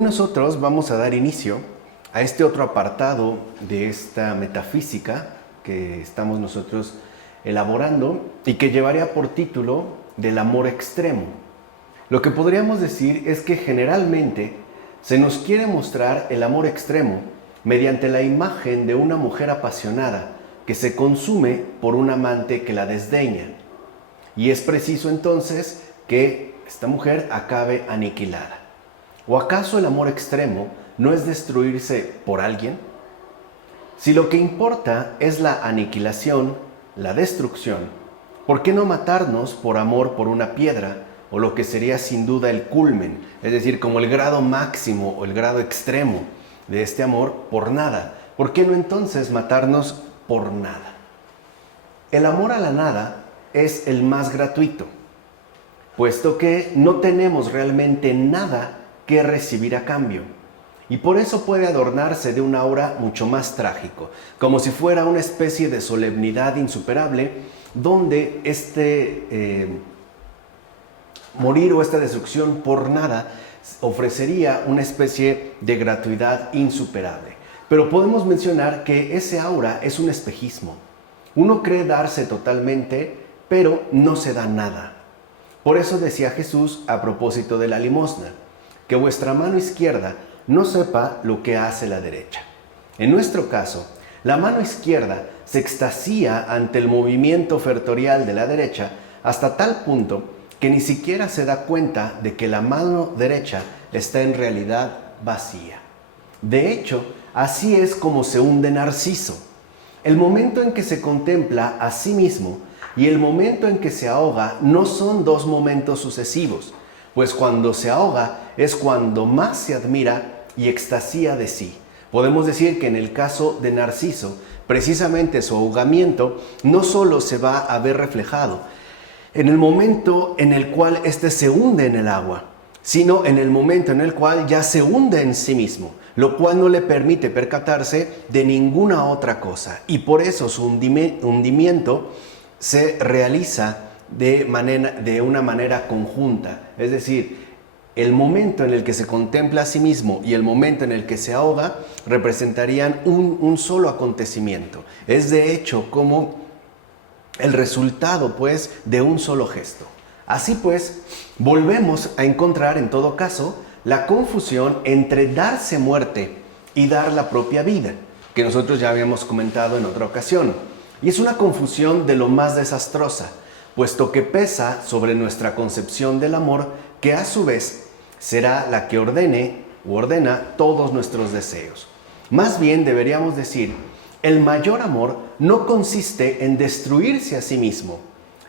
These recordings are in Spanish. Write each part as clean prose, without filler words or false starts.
Nosotros vamos a dar inicio a este otro apartado de esta metafísica que estamos nosotros elaborando y que llevaría por título del amor extremo. Lo que podríamos decir es que generalmente se nos quiere mostrar el amor extremo mediante la imagen de una mujer apasionada que se consume por un amante que la desdeña. Y es preciso entonces que esta mujer acabe aniquilada. ¿O acaso el amor extremo no es destruirse por alguien? Si lo que importa es la aniquilación, la destrucción, ¿por qué no matarnos por amor por una piedra o lo que sería sin duda el culmen, es decir, como el grado máximo o el grado extremo de este amor por nada? ¿Por qué no entonces matarnos por nada? El amor a la nada es el más gratuito, puesto que no tenemos realmente nada que recibir a cambio. Y por eso puede adornarse de un aura mucho más trágico, como si fuera una especie de solemnidad insuperable, donde morir o esta destrucción por nada ofrecería una especie de gratuidad insuperable. Pero podemos mencionar que ese aura es un espejismo. Uno cree darse totalmente, pero no se da nada. Por eso decía Jesús a propósito de la limosna: que vuestra mano izquierda no sepa lo que hace la derecha. En nuestro caso, la mano izquierda se extasía ante el movimiento ofertorial de la derecha hasta tal punto que ni siquiera se da cuenta de que la mano derecha está en realidad vacía. De hecho, así es como se hunde Narciso. El momento en que se contempla a sí mismo y el momento en que se ahoga no son dos momentos sucesivos, pues cuando se ahoga es cuando más se admira y extasía de sí. Podemos decir que en el caso de Narciso, precisamente su ahogamiento no solo se va a ver reflejado en el momento en el cual éste se hunde en el agua, sino en el momento en el cual ya se hunde en sí mismo, lo cual no le permite percatarse de ninguna otra cosa. Y por eso su hundimiento se realiza de una manera conjunta. Es decir, el momento en el que se contempla a sí mismo y el momento en el que se ahoga representarían un solo acontecimiento. Es de hecho como el resultado, pues, de un solo gesto. Así pues, volvemos a encontrar en todo caso la confusión entre darse muerte y dar la propia vida, que nosotros ya habíamos comentado en otra ocasión. Y es una confusión de lo más desastrosa, puesto que pesa sobre nuestra concepción del amor, que a su vez será la que ordena todos nuestros deseos. Más bien deberíamos decir, el mayor amor no consiste en destruirse a sí mismo,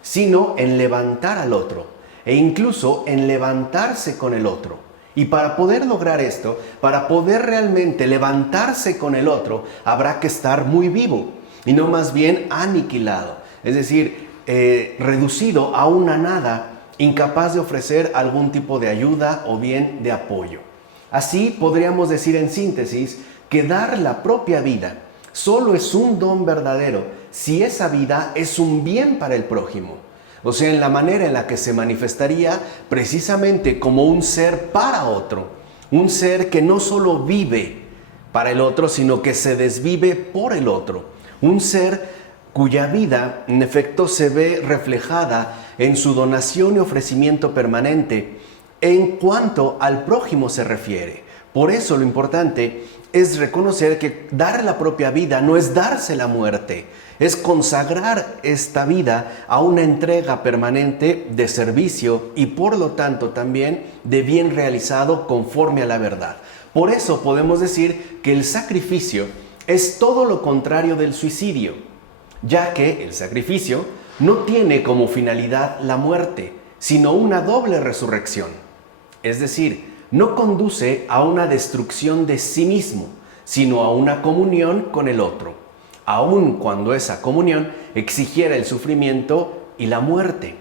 sino en levantar al otro, e incluso en levantarse con el otro. Y para poder lograr esto, para poder realmente levantarse con el otro, habrá que estar muy vivo, y no más bien aniquilado, es decir, reducido a una nada, incapaz de ofrecer algún tipo de ayuda o bien de apoyo. Así podríamos decir en síntesis que dar la propia vida solo es un don verdadero si esa vida es un bien para el prójimo, o sea, en la manera en la que se manifestaría precisamente como un ser para otro, un ser que no solo vive para el otro, sino que se desvive por el otro, un ser cuya vida en efecto se ve reflejada en su donación y ofrecimiento permanente en cuanto al prójimo se refiere. Por eso lo importante es reconocer que dar la propia vida no es darse la muerte, es consagrar esta vida a una entrega permanente de servicio y por lo tanto también de bien realizado conforme a la verdad. Por eso podemos decir que el sacrificio es todo lo contrario del suicidio, ya que el sacrificio no tiene como finalidad la muerte, sino una doble resurrección. Es decir, no conduce a una destrucción de sí mismo, sino a una comunión con el otro, aun cuando esa comunión exigiera el sufrimiento y la muerte.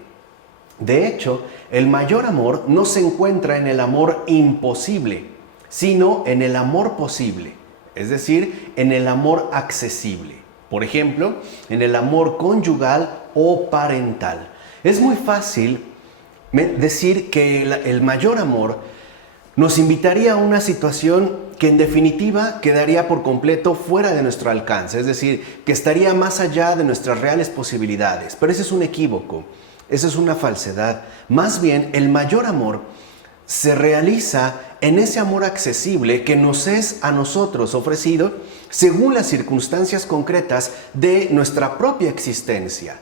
De hecho, el mayor amor no se encuentra en el amor imposible, sino en el amor posible, es decir, en el amor accesible. Por ejemplo, en el amor conyugal o parental. Es muy fácil decir que el mayor amor nos invitaría a una situación que en definitiva quedaría por completo fuera de nuestro alcance, es decir, que estaría más allá de nuestras reales posibilidades. Pero ese es un equívoco, esa es una falsedad. Más bien, el mayor amor se realiza en ese amor accesible que nos es a nosotros ofrecido según las circunstancias concretas de nuestra propia existencia.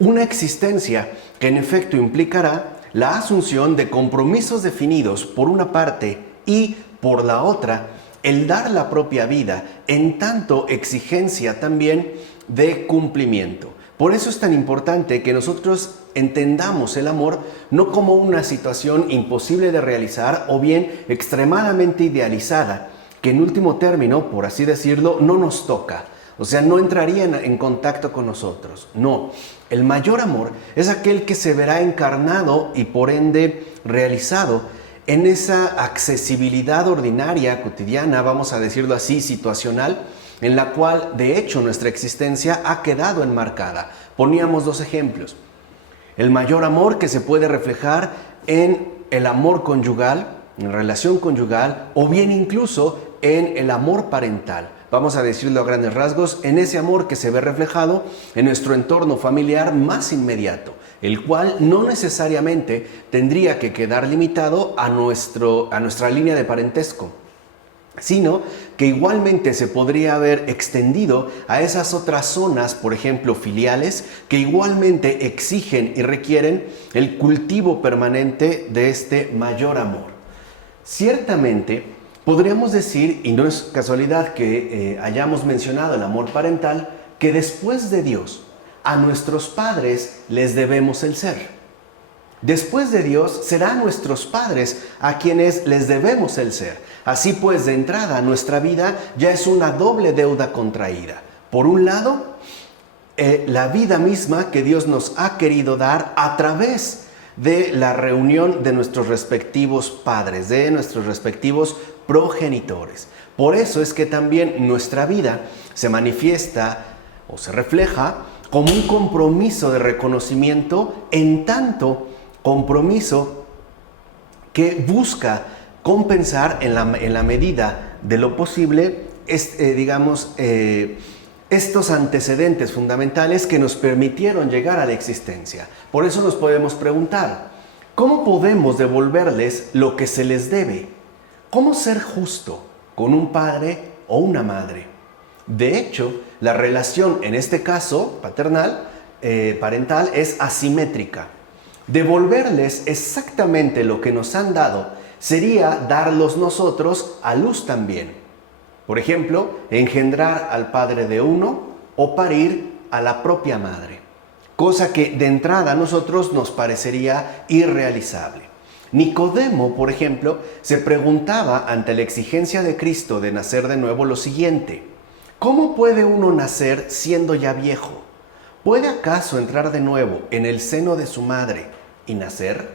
Una existencia que en efecto implicará la asunción de compromisos definidos por una parte y por la otra, el dar la propia vida, en tanto exigencia también de cumplimiento. Por eso es tan importante que nosotros entendamos el amor no como una situación imposible de realizar o bien extremadamente idealizada, que en último término, por así decirlo, no nos toca. O sea, no entraría en contacto con nosotros. No, el mayor amor es aquel que se verá encarnado y por ende realizado en esa accesibilidad ordinaria, cotidiana, vamos a decirlo así, situacional, en la cual de hecho nuestra existencia ha quedado enmarcada. Poníamos dos ejemplos. El mayor amor que se puede reflejar en el amor conyugal, en relación conyugal, o bien incluso en el amor parental. Vamos a decirlo a grandes rasgos, en ese amor que se ve reflejado en nuestro entorno familiar más inmediato, el cual no necesariamente tendría que quedar limitado a nuestra línea de parentesco, sino que igualmente se podría haber extendido a esas otras zonas, por ejemplo, filiales, que igualmente exigen y requieren el cultivo permanente de este mayor amor. Ciertamente, podríamos decir, y no es casualidad que hayamos mencionado el amor parental, que después de Dios, a nuestros padres les debemos el ser. Después de Dios, serán nuestros padres a quienes les debemos el ser. Así pues, de entrada, nuestra vida ya es una doble deuda contraída. Por un lado, la vida misma que Dios nos ha querido dar a través de la reunión de nuestros respectivos padres, de nuestros respectivos progenitores. Por eso es que también nuestra vida se manifiesta o se refleja como un compromiso de reconocimiento, en tanto compromiso que busca compensar en la medida de lo posible estos antecedentes fundamentales que nos permitieron llegar a la existencia. Por eso nos podemos preguntar, ¿cómo podemos devolverles lo que se les debe? ¿Cómo ser justo con un padre o una madre? De hecho, la relación en este caso parental es asimétrica. Devolverles exactamente lo que nos han dado sería darlos nosotros a luz también. Por ejemplo, engendrar al padre de uno o parir a la propia madre, cosa que de entrada a nosotros nos parecería irrealizable. Nicodemo, por ejemplo, se preguntaba ante la exigencia de Cristo de nacer de nuevo lo siguiente: ¿cómo puede uno nacer siendo ya viejo? ¿Puede acaso entrar de nuevo en el seno de su madre y nacer?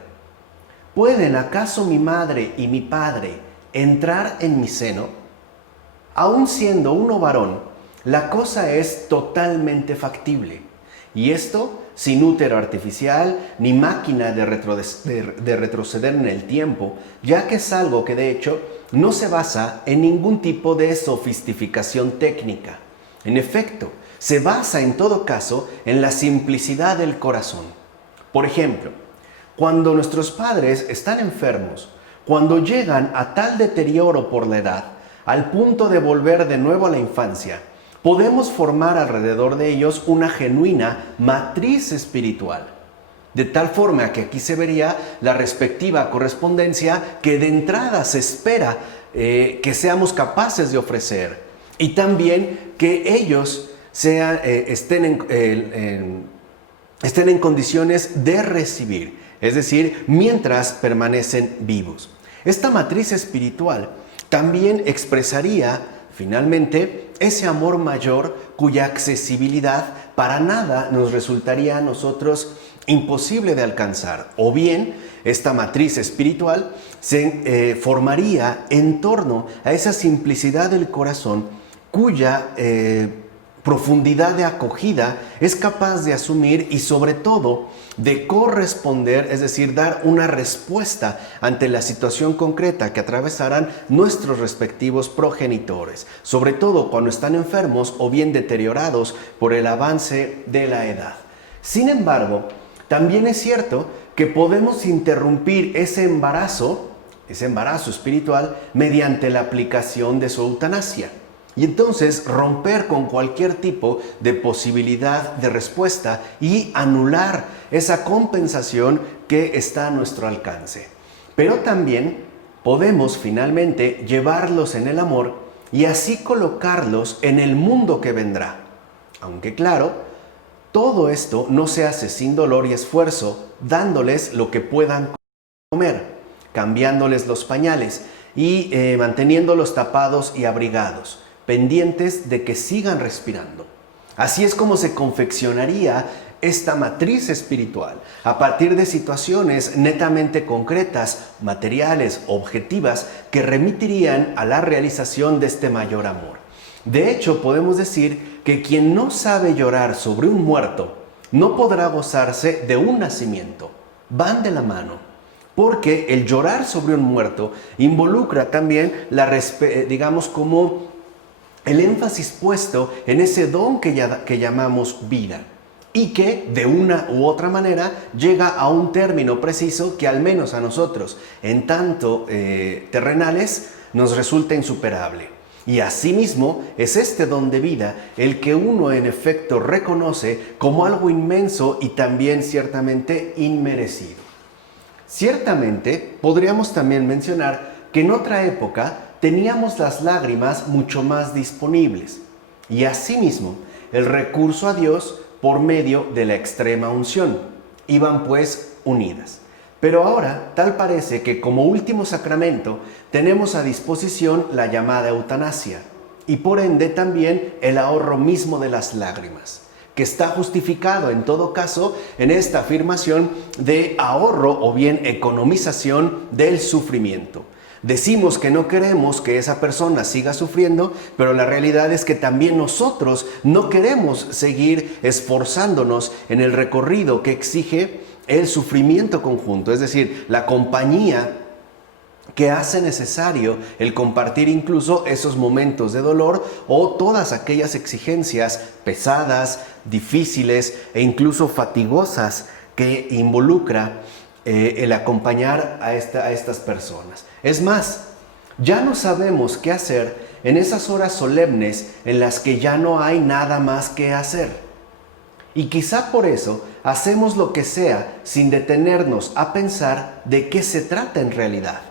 ¿Pueden acaso mi madre y mi padre entrar en mi seno? Aún siendo uno varón, la cosa es totalmente factible. Y esto sin útero artificial ni máquina de retroceder en el tiempo, ya que es algo que de hecho no se basa en ningún tipo de sofisticación técnica. En efecto, se basa en todo caso en la simplicidad del corazón. Por ejemplo, cuando nuestros padres están enfermos, cuando llegan a tal deterioro por la edad, al punto de volver de nuevo a la infancia, podemos formar alrededor de ellos una genuina matriz espiritual. De tal forma que aquí se vería la respectiva correspondencia que de entrada se espera que seamos capaces de ofrecer, y también que ellos estén en condiciones de recibir, es decir, mientras permanecen vivos. Esta matriz espiritual también expresaría finalmente ese amor mayor cuya accesibilidad para nada nos resultaría a nosotros imposible de alcanzar, o bien esta matriz espiritual se formaría en torno a esa simplicidad del corazón cuya profundidad de acogida es capaz de asumir y sobre todo de corresponder, es decir, dar una respuesta ante la situación concreta que atravesarán nuestros respectivos progenitores, sobre todo cuando están enfermos o bien deteriorados por el avance de la edad. Sin embargo, también es cierto que podemos interrumpir ese embarazo espiritual mediante la aplicación de su eutanasia. Y entonces romper con cualquier tipo de posibilidad de respuesta y anular esa compensación que está a nuestro alcance. Pero también podemos finalmente llevarlos en el amor y así colocarlos en el mundo que vendrá. Aunque claro, todo esto no se hace sin dolor y esfuerzo, dándoles lo que puedan comer, cambiándoles los pañales y manteniéndolos tapados y abrigados, pendientes de que sigan respirando. Así es como se confeccionaría esta matriz espiritual, a partir de situaciones netamente concretas, materiales, objetivas, que remitirían a la realización de este mayor amor. De hecho, podemos decir que quien no sabe llorar sobre un muerto, no podrá gozarse de un nacimiento. Van de la mano. Porque el llorar sobre un muerto involucra también como el énfasis puesto en ese don que llamamos vida y que de una u otra manera llega a un término preciso que al menos a nosotros, en tanto terrenales, nos resulta insuperable. Y asimismo es este don de vida el que uno en efecto reconoce como algo inmenso y también ciertamente inmerecido. Ciertamente podríamos también mencionar que en otra época teníamos las lágrimas mucho más disponibles y asimismo el recurso a Dios por medio de la extrema unción. Iban pues unidas. Pero ahora tal parece que como último sacramento tenemos a disposición la llamada eutanasia y por ende también el ahorro mismo de las lágrimas, que está justificado en todo caso en esta afirmación de ahorro o bien economización del sufrimiento. Decimos que no queremos que esa persona siga sufriendo, pero la realidad es que también nosotros no queremos seguir esforzándonos en el recorrido que exige el sufrimiento conjunto, es decir, la compañía que hace necesario el compartir incluso esos momentos de dolor o todas aquellas exigencias pesadas, difíciles e incluso fatigosas que involucra el acompañar a estas personas. Es más, ya no sabemos qué hacer en esas horas solemnes en las que ya no hay nada más que hacer. Y quizá por eso hacemos lo que sea sin detenernos a pensar de qué se trata en realidad.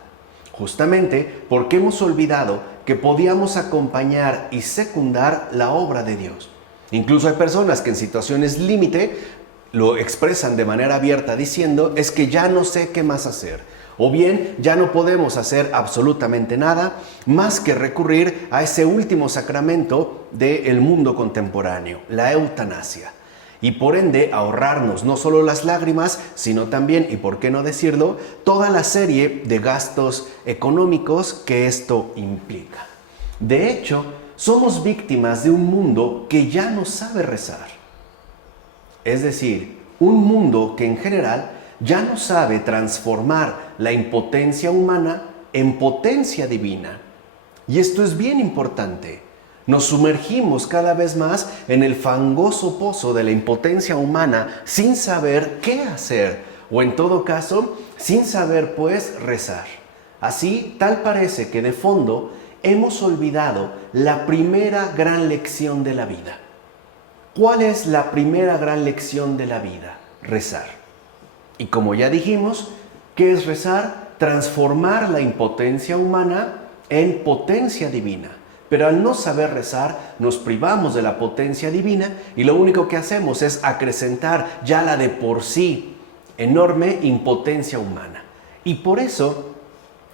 Justamente porque hemos olvidado que podíamos acompañar y secundar la obra de Dios. Incluso hay personas que en situaciones límite lo expresan de manera abierta diciendo es que ya no sé qué más hacer. O bien ya no podemos hacer absolutamente nada más que recurrir a ese último sacramento del mundo contemporáneo, la eutanasia. Y por ende ahorrarnos no solo las lágrimas, sino también, y por qué no decirlo, toda la serie de gastos económicos que esto implica. De hecho, somos víctimas de un mundo que ya no sabe rezar. Es decir, un mundo que en general ya no sabe transformar la impotencia humana en potencia divina. Y esto es bien importante. Nos sumergimos cada vez más en el fangoso pozo de la impotencia humana sin saber qué hacer, o en todo caso, sin saber pues rezar. Así, tal parece que de fondo hemos olvidado la primera gran lección de la vida. ¿Cuál es la primera gran lección de la vida? Rezar. Y como ya dijimos, ¿qué es rezar? Transformar la impotencia humana en potencia divina. Pero al no saber rezar, nos privamos de la potencia divina y lo único que hacemos es acrecentar ya la de por sí enorme impotencia humana. Y por eso,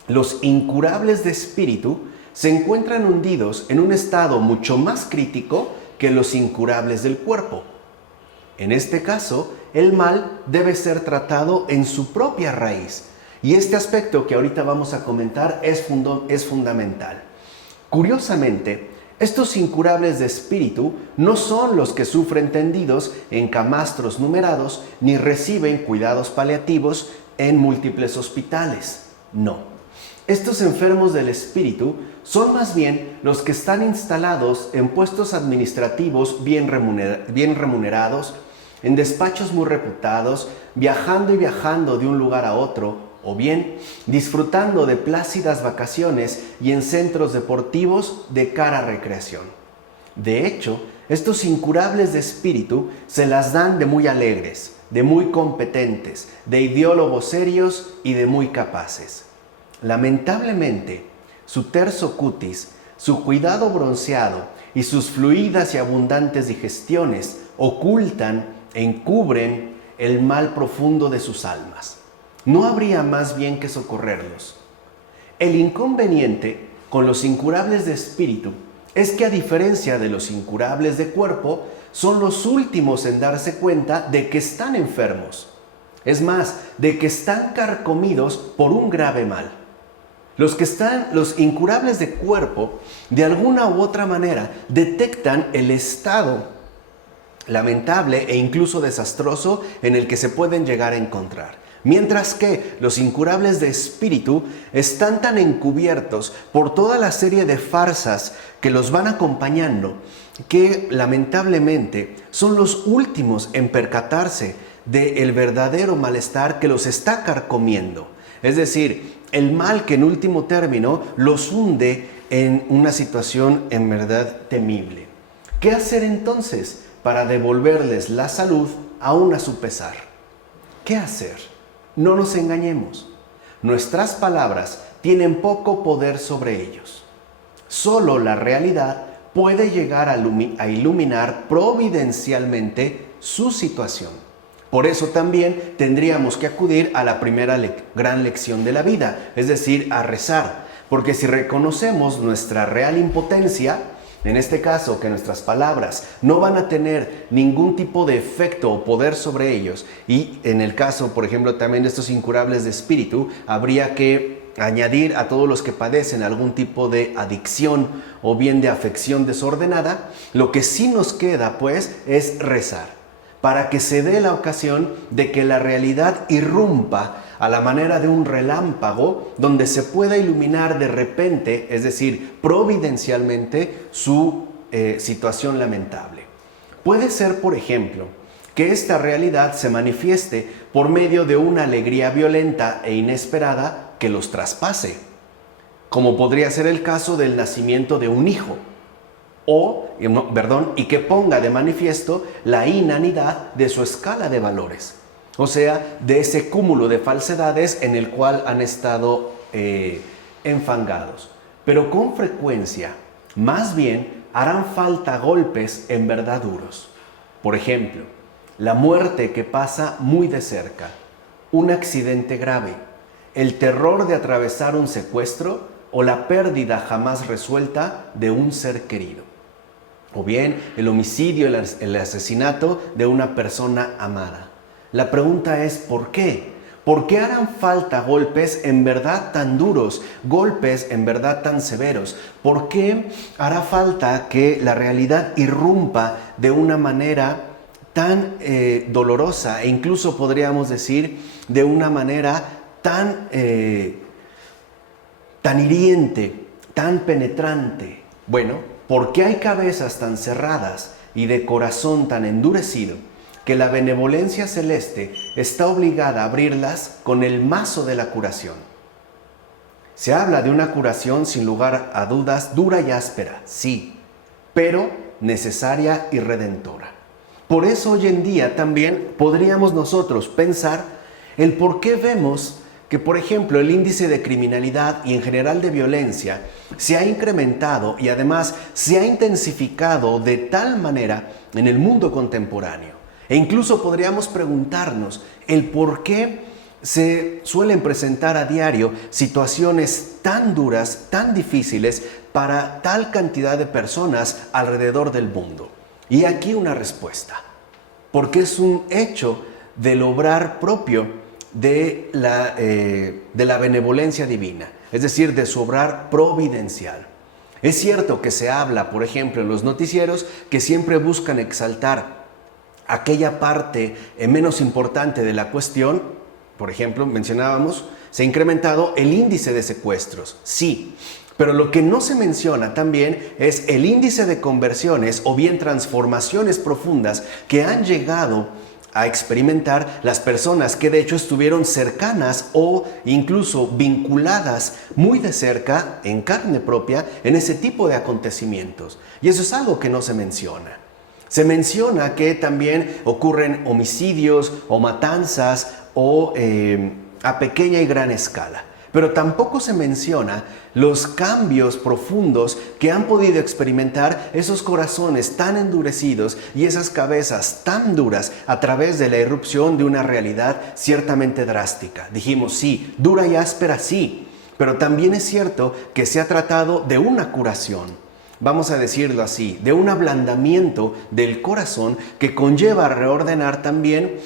los incurables de espíritu se encuentran hundidos en un estado mucho más crítico que los incurables del cuerpo. En este caso, el mal debe ser tratado en su propia raíz. Y este aspecto que ahorita vamos a comentar es fundamental. Curiosamente, Estos incurables de espíritu no son los que sufren tendidos en camastros numerados ni reciben cuidados paliativos en múltiples hospitales. No. Estos enfermos del espíritu son más bien los que están instalados en puestos administrativos bien remunerados, en despachos muy reputados, viajando y viajando de un lugar a otro, o bien disfrutando de plácidas vacaciones y en centros deportivos de cara recreación. De hecho, estos incurables de espíritu se las dan de muy alegres, de muy competentes, de ideólogos serios y de muy capaces. Lamentablemente, su terso cutis, su cuidado bronceado y sus fluidas y abundantes digestiones ocultan e encubren el mal profundo de sus almas. ¿No habría más bien que socorrerlos? El inconveniente con los incurables de espíritu es que, a diferencia de los incurables de cuerpo, son los últimos en darse cuenta de que están enfermos. Es más, de que están carcomidos por un grave mal. Los incurables de cuerpo, de alguna u otra manera, detectan el estado lamentable e incluso desastroso en el que se pueden llegar a encontrar. Mientras que los incurables de espíritu están tan encubiertos por toda la serie de farsas que los van acompañando, que lamentablemente son los últimos en percatarse del verdadero malestar que los está carcomiendo. Es decir, el mal que en último término los hunde en una situación en verdad temible. ¿Qué hacer entonces para devolverles la salud aún a su pesar? ¿Qué hacer? No nos engañemos. Nuestras palabras tienen poco poder sobre ellos. Solo la realidad puede llegar a iluminar providencialmente su situación. Por eso también tendríamos que acudir a la primera gran lección de la vida, es decir, a rezar. Porque si reconocemos nuestra real impotencia, en este caso, que nuestras palabras no van a tener ningún tipo de efecto o poder sobre ellos, y en el caso, por ejemplo, también de estos incurables de espíritu, habría que añadir a todos los que padecen algún tipo de adicción o bien de afección desordenada, lo que sí nos queda, pues, es rezar, para que se dé la ocasión de que la realidad irrumpa a la manera de un relámpago, donde se pueda iluminar de repente, es decir, providencialmente, su situación lamentable. Puede ser, por ejemplo, que esta realidad se manifieste por medio de una alegría violenta e inesperada que los traspase, como podría ser el caso del nacimiento de un hijo, y que ponga de manifiesto la inanidad de su escala de valores. O sea, de ese cúmulo de falsedades en el cual han estado enfangados. Pero con frecuencia, más bien, harán falta golpes en verdad duros. Por ejemplo, la muerte que pasa muy de cerca, un accidente grave, el terror de atravesar un secuestro o la pérdida jamás resuelta de un ser querido. O bien, el homicidio, el asesinato de una persona amada. La pregunta es, ¿por qué? ¿Por qué harán falta golpes en verdad tan duros, golpes en verdad tan severos? ¿Por qué hará falta que la realidad irrumpa de una manera tan dolorosa e incluso podríamos decir de una manera tan hiriente, tan penetrante? Bueno, porque hay cabezas tan cerradas y de corazón tan endurecido que la benevolencia celeste está obligada a abrirlas con el mazo de la curación. Se habla de una curación sin lugar a dudas dura y áspera, sí, pero necesaria y redentora. Por eso hoy en día también podríamos nosotros pensar el por qué vemos que, por ejemplo, el índice de criminalidad y en general de violencia se ha incrementado y además se ha intensificado de tal manera en el mundo contemporáneo. E incluso podríamos preguntarnos el por qué se suelen presentar a diario situaciones tan duras, tan difíciles para tal cantidad de personas alrededor del mundo. Y aquí una respuesta, porque es un hecho del obrar propio de la benevolencia divina, es decir, de su obrar providencial. Es cierto que se habla, por ejemplo, en los noticieros que siempre buscan exaltar aquella parte menos importante de la cuestión. Por ejemplo, mencionábamos, se ha incrementado el índice de secuestros. Sí, pero lo que no se menciona también es el índice de conversiones o bien transformaciones profundas que han llegado a experimentar las personas que de hecho estuvieron cercanas o incluso vinculadas muy de cerca, en carne propia, en ese tipo de acontecimientos. Y eso es algo que no se menciona. Se menciona que también ocurren homicidios o matanzas o a pequeña y gran escala. Pero tampoco se menciona los cambios profundos que han podido experimentar esos corazones tan endurecidos y esas cabezas tan duras a través de la irrupción de una realidad ciertamente drástica. Dijimos, sí, dura y áspera, sí, pero también es cierto que se ha tratado de una curación, vamos a decirlo así, de un ablandamiento del corazón que conlleva reordenar también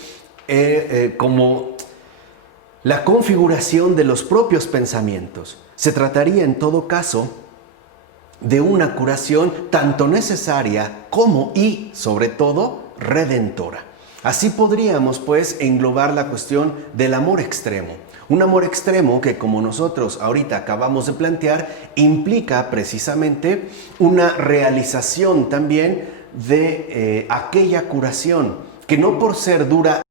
como la configuración de los propios pensamientos. Se trataría en todo caso de una curación tanto necesaria como y sobre todo redentora. Así podríamos pues englobar la cuestión del amor extremo. Un amor extremo que, como nosotros ahorita acabamos de plantear, implica precisamente una realización también de aquella curación que no por ser dura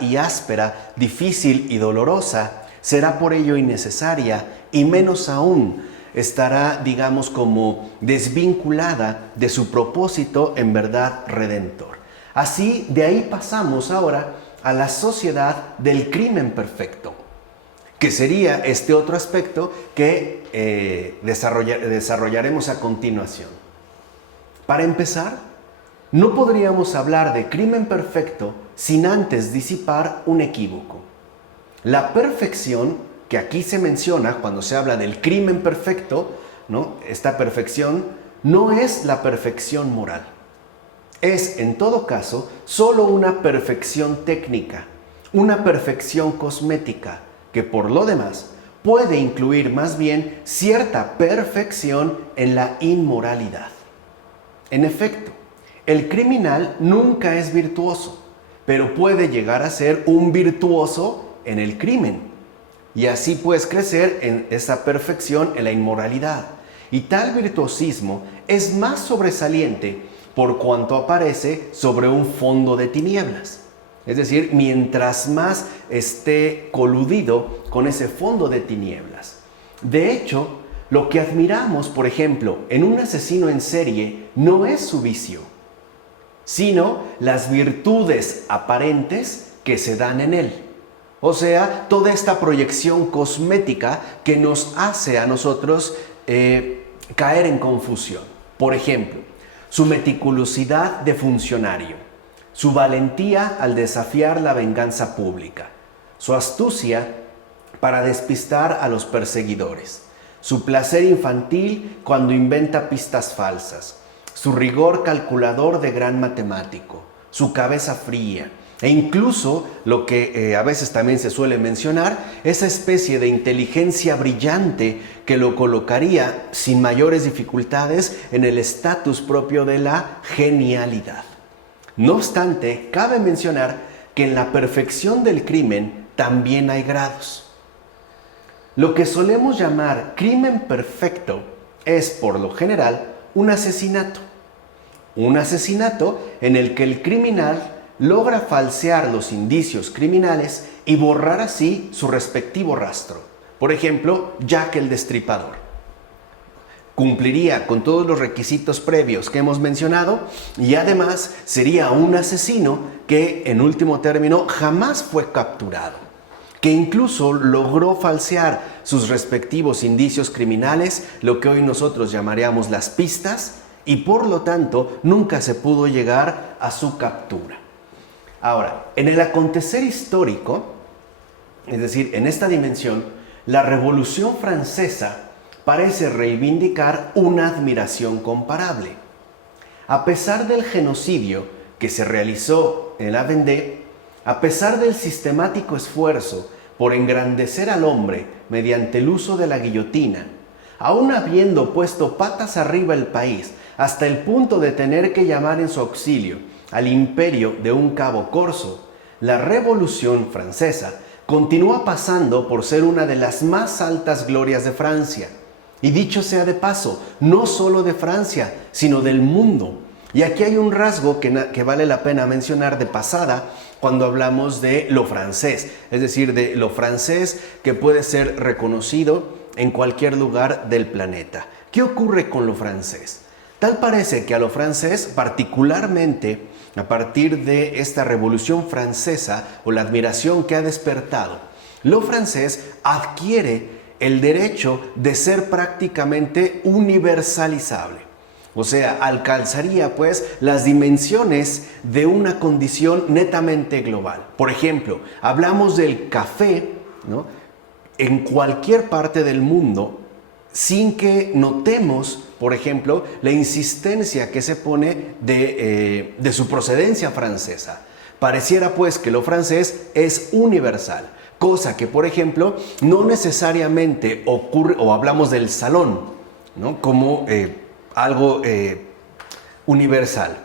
y áspera, difícil y dolorosa, será por ello innecesaria y menos aún estará, digamos, como desvinculada de su propósito en verdad redentor. Así, de ahí pasamos ahora a la sociedad del crimen perfecto, que sería este otro aspecto que desarrollaremos a continuación. Para empezar, no podríamos hablar de crimen perfecto sin antes disipar un equívoco. La perfección, que aquí se menciona cuando se habla del crimen perfecto, ¿no? Esta perfección no es la perfección moral. Es, en todo caso, solo una perfección técnica, una perfección cosmética, que por lo demás puede incluir más bien cierta perfección en la inmoralidad. En efecto, el criminal nunca es virtuoso, pero puede llegar a ser un virtuoso en el crimen. Y así puedes crecer en esa perfección en la inmoralidad. Y tal virtuosismo es más sobresaliente por cuanto aparece sobre un fondo de tinieblas. Es decir, mientras más esté coludido con ese fondo de tinieblas. De hecho, lo que admiramos, por ejemplo, en un asesino en serie no es su vicio, sino las virtudes aparentes que se dan en él. O sea, toda esta proyección cosmética que nos hace a nosotros caer en confusión. Por ejemplo, su meticulosidad de funcionario, su valentía al desafiar la venganza pública, su astucia para despistar a los perseguidores, su placer infantil cuando inventa pistas falsas, su rigor calculador de gran matemático, su cabeza fría e incluso lo que a veces también se suele mencionar, esa especie de inteligencia brillante que lo colocaría sin mayores dificultades en el estatus propio de la genialidad. No obstante, cabe mencionar que en la perfección del crimen también hay grados. Lo que solemos llamar crimen perfecto es, por lo general, un asesinato. Un asesinato en el que el criminal logra falsear los indicios criminales y borrar así su respectivo rastro. Por ejemplo, Jack el Destripador. Cumpliría con todos los requisitos previos que hemos mencionado y además sería un asesino que, en último término, jamás fue capturado, que incluso logró falsear sus respectivos indicios criminales, lo que hoy nosotros llamaríamos las pistas, y por lo tanto nunca se pudo llegar a su captura. Ahora, en el acontecer histórico, es decir, en esta dimensión, la Revolución Francesa parece reivindicar una admiración comparable. A pesar del genocidio que se realizó en la Vendée, a pesar del sistemático esfuerzo por engrandecer al hombre mediante el uso de la guillotina, aún habiendo puesto patas arriba el país, hasta el punto de tener que llamar en su auxilio al imperio de un cabo corso, la Revolución Francesa continúa pasando por ser una de las más altas glorias de Francia. Y dicho sea de paso, no solo de Francia, sino del mundo. Y aquí hay un rasgo que vale la pena mencionar de pasada cuando hablamos de lo francés, es decir, de lo francés que puede ser reconocido en cualquier lugar del planeta. ¿Qué ocurre con lo francés? Tal parece que a lo francés, particularmente a partir de esta Revolución Francesa o la admiración que ha despertado, lo francés adquiere el derecho de ser prácticamente universalizable. O sea, alcanzaría pues las dimensiones de una condición netamente global. Por ejemplo, hablamos del café, ¿no?, en cualquier parte del mundo, sin que notemos, por ejemplo, la insistencia que se pone de su procedencia francesa. Pareciera pues que lo francés es universal, cosa que, por ejemplo, no necesariamente ocurre, o hablamos del salón, ¿no?, como algo universal,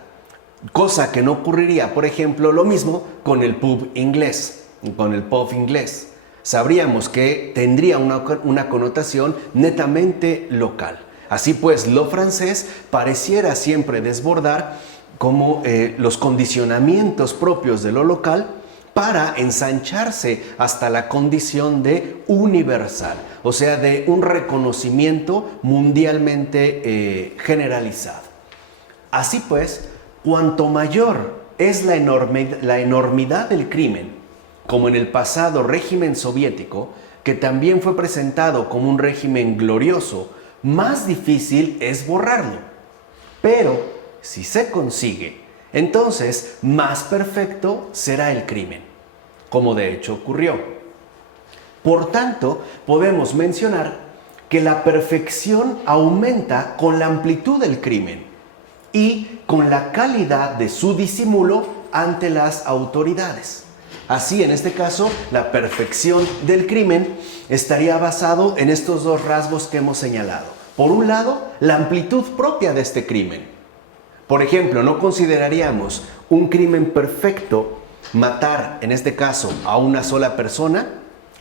cosa que no ocurriría, por ejemplo, lo mismo con el pub inglés, con el pub inglés. Sabríamos que tendría una connotación netamente local. Así pues, lo francés pareciera siempre desbordar como los condicionamientos propios de lo local para ensancharse hasta la condición de universal, o sea, de un reconocimiento mundialmente generalizado. Así pues, cuanto mayor es la enormidad del crimen, como en el pasado régimen soviético, que también fue presentado como un régimen glorioso, más difícil es borrarlo. Pero si se consigue, entonces más perfecto será el crimen, como de hecho ocurrió. Por tanto, podemos mencionar que la perfección aumenta con la amplitud del crimen y con la calidad de su disimulo ante las autoridades. Así, en este caso, la perfección del crimen estaría basado en estos dos rasgos que hemos señalado. Por un lado, la amplitud propia de este crimen. Por ejemplo, no consideraríamos un crimen perfecto matar, en este caso, a una sola persona,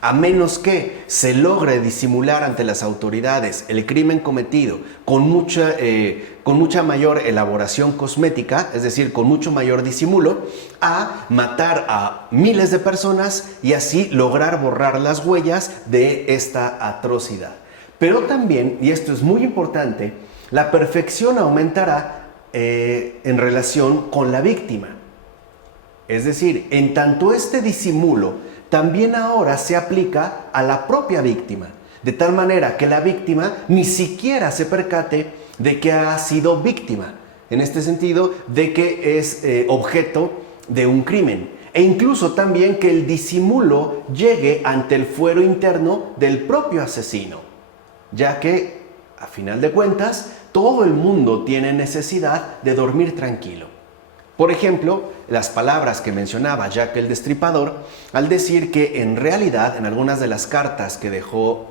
a menos que se logre disimular ante las autoridades el crimen cometido con mucha mayor elaboración cosmética, es decir, con mucho mayor disimulo, a matar a miles de personas y así lograr borrar las huellas de esta atrocidad. Pero también, y esto es muy importante, la perfección aumentará en relación con la víctima. Es decir, en tanto este disimulo también ahora se aplica a la propia víctima, de tal manera que la víctima ni siquiera se percate de que ha sido víctima, en este sentido de que es objeto de un crimen, e incluso también que el disimulo llegue ante el fuero interno del propio asesino, ya que, a final de cuentas, todo el mundo tiene necesidad de dormir tranquilo. Por ejemplo, las palabras que mencionaba Jack el Destripador al decir que en realidad, en algunas de las cartas que dejó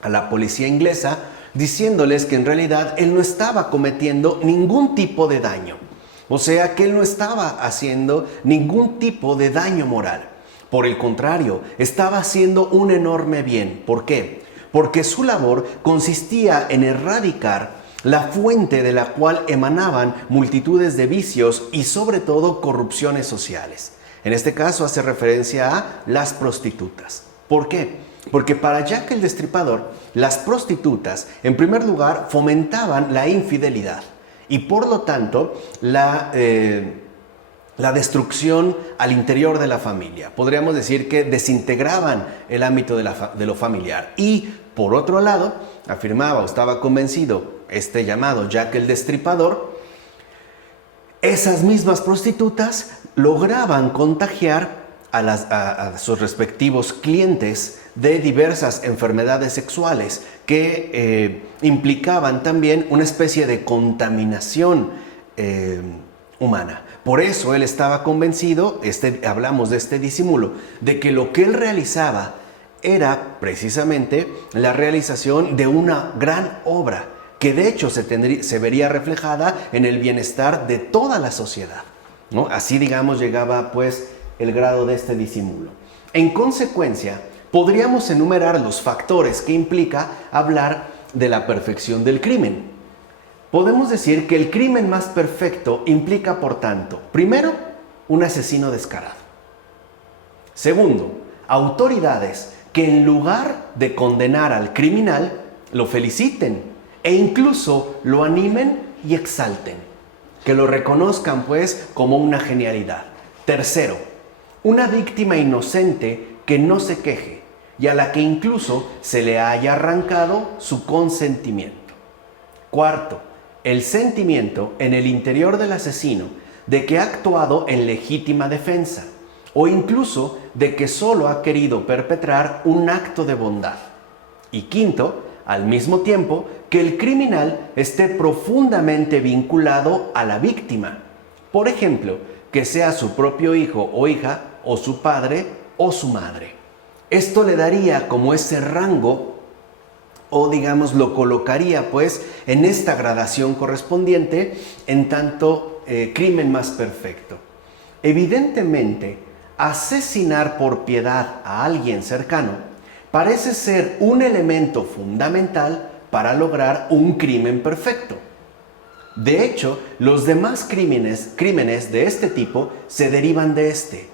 a la policía inglesa, diciéndoles que en realidad él no estaba cometiendo ningún tipo de daño. O sea, que él no estaba haciendo ningún tipo de daño moral. Por el contrario, estaba haciendo un enorme bien. ¿Por qué? Porque su labor consistía en erradicar la fuente de la cual emanaban multitudes de vicios y sobre todo corrupciones sociales. En este caso hace referencia a las prostitutas. ¿Por qué? Porque para Jack el Destripador, las prostitutas, en primer lugar, fomentaban la infidelidad y por lo tanto la destrucción al interior de la familia. Podríamos decir que desintegraban el ámbito de lo familiar. Y por otro lado, afirmaba o estaba convencido este llamado Jack el Destripador, esas mismas prostitutas lograban contagiar a sus respectivos clientes de diversas enfermedades sexuales que implicaban también una especie de contaminación humana. Por eso él estaba convencido, hablamos de este disimulo, de que lo que él realizaba era precisamente la realización de una gran obra que de hecho se vería reflejada en el bienestar de toda la sociedad, ¿no? Así, digamos, llegaba pues el grado de este disimulo. En consecuencia, podríamos enumerar los factores que implica hablar de la perfección del crimen. Podemos decir que el crimen más perfecto implica, por tanto, primero, un asesino descarado. Segundo, autoridades que en lugar de condenar al criminal, lo feliciten e incluso lo animen y exalten, que lo reconozcan pues como una genialidad. Tercero, una víctima inocente que no se queje y a la que incluso se le haya arrancado su consentimiento. Cuarto, el sentimiento en el interior del asesino de que ha actuado en legítima defensa o incluso de que solo ha querido perpetrar un acto de bondad. Y quinto, al mismo tiempo, que el criminal esté profundamente vinculado a la víctima. Por ejemplo, que sea su propio hijo o hija, o su padre o su madre. Esto le daría como ese rango, o digamos lo colocaría pues en esta gradación correspondiente en tanto crimen más perfecto. Evidentemente, asesinar por piedad a alguien cercano parece ser un elemento fundamental para lograr un crimen perfecto. De hecho, los demás crímenes de este tipo se derivan de este,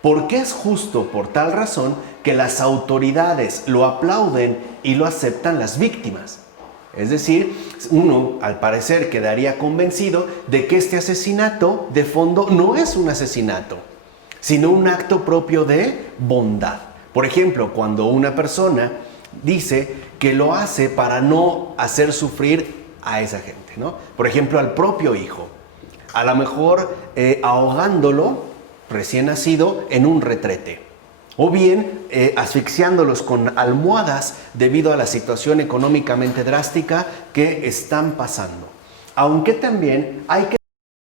porque es justo por tal razón que las autoridades lo aplauden y lo aceptan las víctimas. Es decir, uno al parecer quedaría convencido de que este asesinato de fondo no es un asesinato, sino un acto propio de bondad. Por ejemplo, cuando una persona dice que lo hace para no hacer sufrir a esa gente, ¿no? Por ejemplo, al propio hijo, a lo mejor ahogándolo recién nacido en un retrete, o bien asfixiándolos con almohadas debido a la situación económicamente drástica que están pasando. Aunque también hay que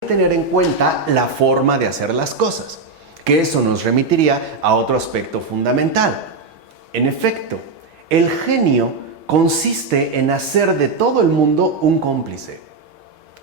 tener en cuenta la forma de hacer las cosas, que eso nos remitiría a otro aspecto fundamental. En efecto, el genio consiste en hacer de todo el mundo un cómplice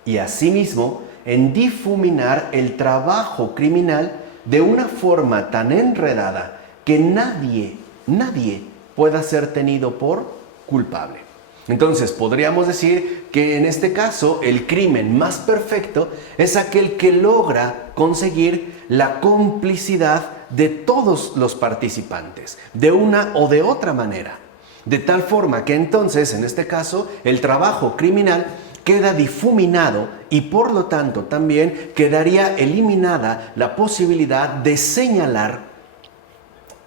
y asimismo en difuminar el trabajo criminal de una forma tan enredada que nadie pueda ser tenido por culpable. Entonces, podríamos decir que en este caso el crimen más perfecto es aquel que logra conseguir la complicidad de todos los participantes, de una o de otra manera. De tal forma que entonces, en este caso, el trabajo criminal queda difuminado y por lo tanto también quedaría eliminada la posibilidad de señalar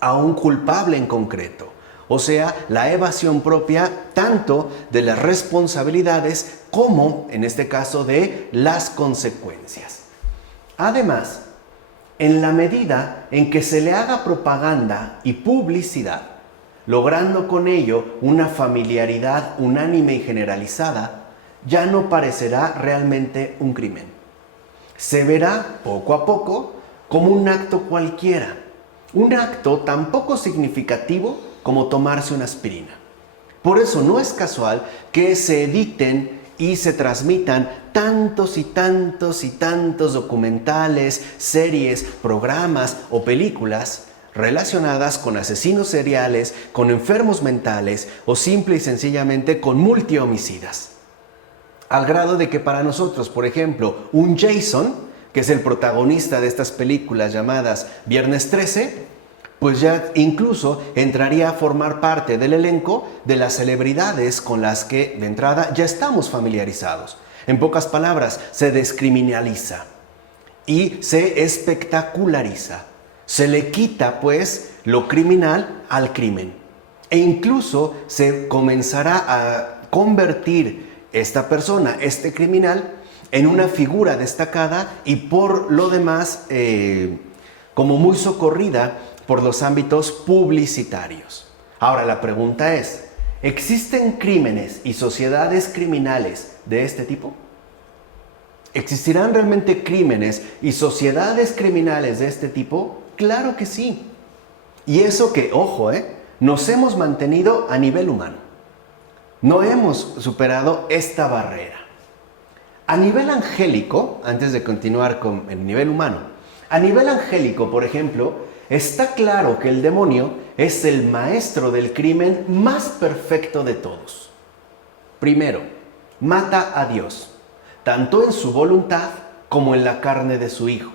a un culpable en concreto. O sea, la evasión propia tanto de las responsabilidades como, en este caso, de las consecuencias. Además, en la medida en que se le haga propaganda y publicidad, logrando con ello una familiaridad unánime y generalizada, ya no parecerá realmente un crimen. Se verá poco a poco como un acto cualquiera, un acto tan poco significativo como tomarse una aspirina. Por eso no es casual que se editen y se transmitan tantos y tantos y tantos documentales, series, programas o películas relacionadas con asesinos seriales, con enfermos mentales o simple y sencillamente con multihomicidas. Al grado de que para nosotros, por ejemplo, un Jason, que es el protagonista de estas películas llamadas Viernes 13, pues ya incluso entraría a formar parte del elenco de las celebridades con las que de entrada ya estamos familiarizados. En pocas palabras, se descriminaliza y se espectaculariza. Se le quita pues lo criminal al crimen. E incluso se comenzará a convertir esta persona, este criminal, en una figura destacada y por lo demás como muy socorrida por los ámbitos publicitarios. Ahora la pregunta es, ¿existen crímenes y sociedades criminales de este tipo? ¿Existirán realmente crímenes y sociedades criminales de este tipo? Claro que sí. Y eso que, ojo, nos hemos mantenido a nivel humano. No hemos superado esta barrera. A nivel angélico, antes de continuar con el nivel humano, a nivel angélico, por ejemplo, está claro que el demonio es el maestro del crimen más perfecto de todos. Primero, mata a Dios, tanto en su voluntad como en la carne de su Hijo.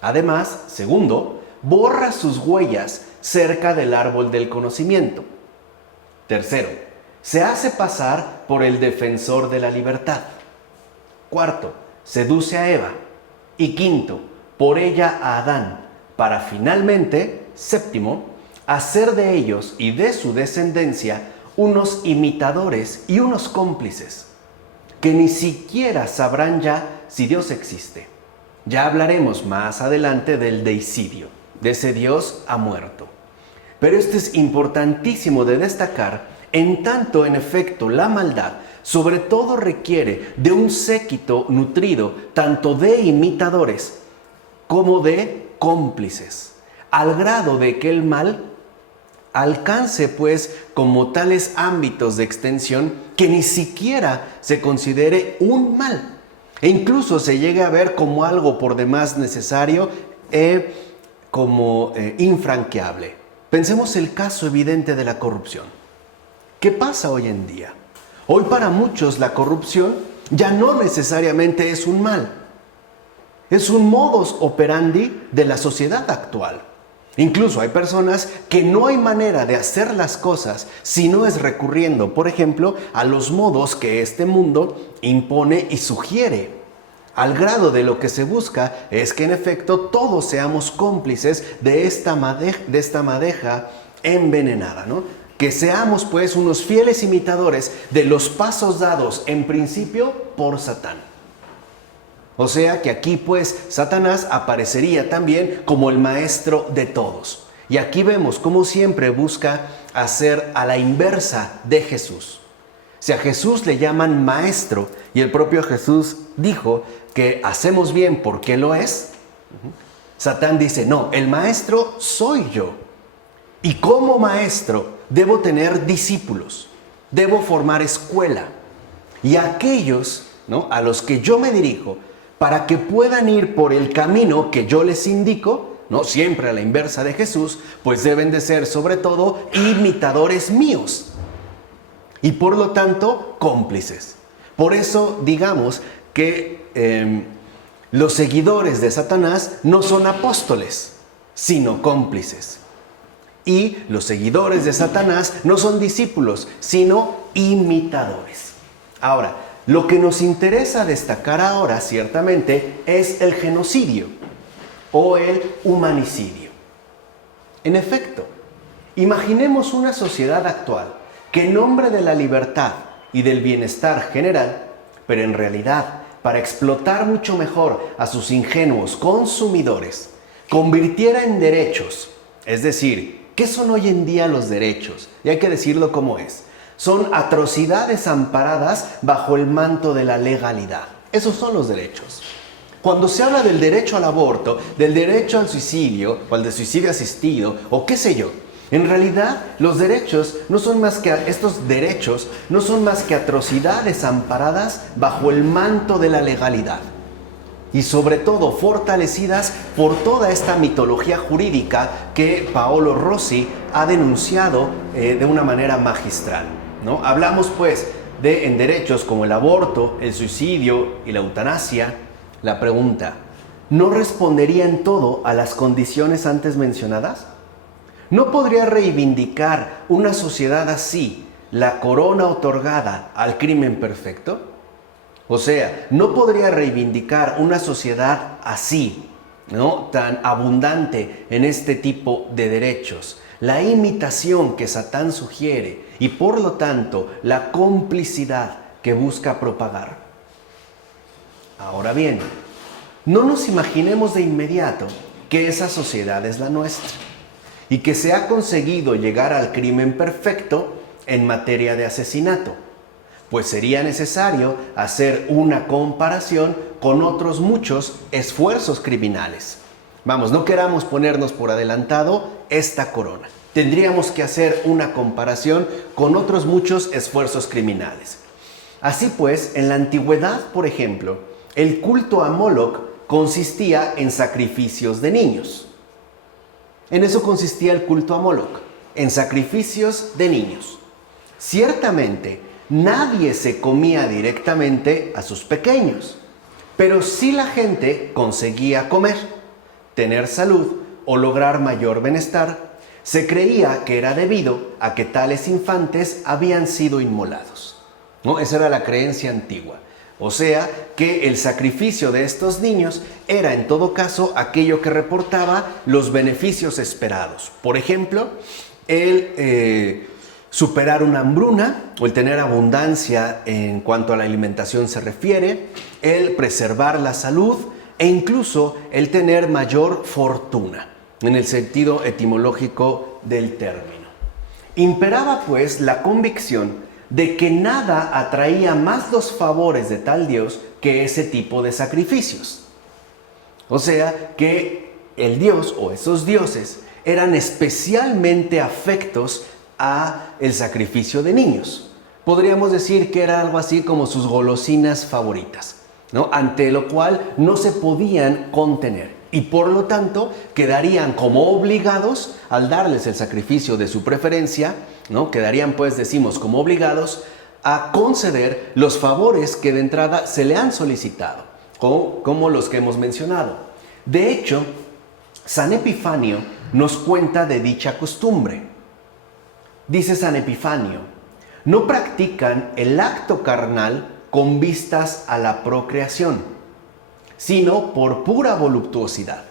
Además, segundo, borra sus huellas cerca del árbol del conocimiento. Tercero, se hace pasar por el defensor de la libertad. Cuarto, seduce a Eva. Y quinto, por ella a Adán, para finalmente, séptimo, hacer de ellos y de su descendencia unos imitadores y unos cómplices, que ni siquiera sabrán ya si Dios existe. Ya hablaremos más adelante del deicidio, de ese Dios ha muerto. Pero esto es importantísimo de destacar, en tanto en efecto la maldad sobre todo requiere de un séquito nutrido tanto de imitadores como de cómplices, al grado de que el mal alcance pues como tales ámbitos de extensión que ni siquiera se considere un mal e incluso se llegue a ver como algo por demás necesario como infranqueable. Pensemos el caso evidente de la corrupción. ¿Qué pasa hoy en día? Hoy para muchos la corrupción ya no necesariamente es un mal. Es un modus operandi de la sociedad actual. Incluso hay personas que no hay manera de hacer las cosas si no es recurriendo, por ejemplo, a los modos que este mundo impone y sugiere. Al grado de lo que se busca es que en efecto todos seamos cómplices de esta madeja envenenada, ¿no? Que seamos pues unos fieles imitadores de los pasos dados en principio por Satán. O sea que aquí pues Satanás aparecería también como el maestro de todos. Y aquí vemos cómo siempre busca hacer a la inversa de Jesús. Si a Jesús le llaman maestro y el propio Jesús dijo que hacemos bien porque lo es, Satán dice, no, el maestro soy yo. Y como maestro debo tener discípulos, debo formar escuela. Y aquellos, ¿no?, a los que yo me dirijo, para que puedan ir por el camino que yo les indico, no siempre a la inversa de Jesús, pues deben de ser sobre todo imitadores míos. Y por lo tanto, cómplices. Por eso digamos que los seguidores de Satanás no son apóstoles, sino cómplices. Y los seguidores de Satanás no son discípulos, sino imitadores. Ahora, lo que nos interesa destacar ahora, ciertamente, es el genocidio o el humanicidio. En efecto, imaginemos una sociedad actual que en nombre de la libertad y del bienestar general, pero en realidad para explotar mucho mejor a sus ingenuos consumidores, convirtiera en derechos, es decir, ¿qué son hoy en día los derechos? Y hay que decirlo como es. Son atrocidades amparadas bajo el manto de la legalidad. Esos son los derechos. Cuando se habla del derecho al aborto, del derecho al suicidio, o al de suicidio asistido, o qué sé yo, en realidad los derechos no son más que, estos derechos no son más que atrocidades amparadas bajo el manto de la legalidad. Y sobre todo fortalecidas por toda esta mitología jurídica que Paolo Rossi ha denunciado de una manera magistral, ¿no? Hablamos pues en derechos como el aborto, el suicidio y la eutanasia. La pregunta, ¿no respondería en todo a las condiciones antes mencionadas? ¿No podría reivindicar una sociedad así la corona otorgada al crimen perfecto? O sea, ¿no podría reivindicar una sociedad así, ¿no?, tan abundante en este tipo de derechos, la imitación que Satán sugiere y por lo tanto la complicidad que busca propagar? Ahora bien, no nos imaginemos de inmediato que esa sociedad es la nuestra y que se ha conseguido llegar al crimen perfecto en materia de asesinato, pues sería necesario hacer una comparación con otros muchos esfuerzos criminales. Vamos, no queramos ponernos por adelantado esta corona. Tendríamos que hacer una comparación con otros muchos esfuerzos criminales. Así pues, en la antigüedad, por ejemplo, el culto a Moloch consistía en sacrificios de niños. En eso consistía el culto a Moloch, en sacrificios de niños. Ciertamente, nadie se comía directamente a sus pequeños, pero sí la gente conseguía comer, tener salud o lograr mayor bienestar. Se creía que era debido a que tales infantes habían sido inmolados, ¿no? Esa era la creencia antigua. O sea, que el sacrificio de estos niños era en todo caso aquello que reportaba los beneficios esperados. Por ejemplo, el superar una hambruna o el tener abundancia en cuanto a la alimentación se refiere, el preservar la salud e incluso el tener mayor fortuna, en el sentido etimológico del término. Imperaba pues la convicción de que nada atraía más los favores de tal Dios que ese tipo de sacrificios. O sea, que el Dios o esos dioses eran especialmente afectos a el sacrificio de niños. Podríamos decir que era algo así como sus golosinas favoritas, ¿no? Ante lo cual no se podían contener y por lo tanto quedarían como obligados al darles el sacrificio de su preferencia, ¿no? Quedarían pues, decimos, como obligados a conceder los favores que de entrada se le han solicitado, como los que hemos mencionado. De hecho, San Epifanio nos cuenta de dicha costumbre. Dice San Epifanio: no practican el acto carnal con vistas a la procreación, sino por pura voluptuosidad,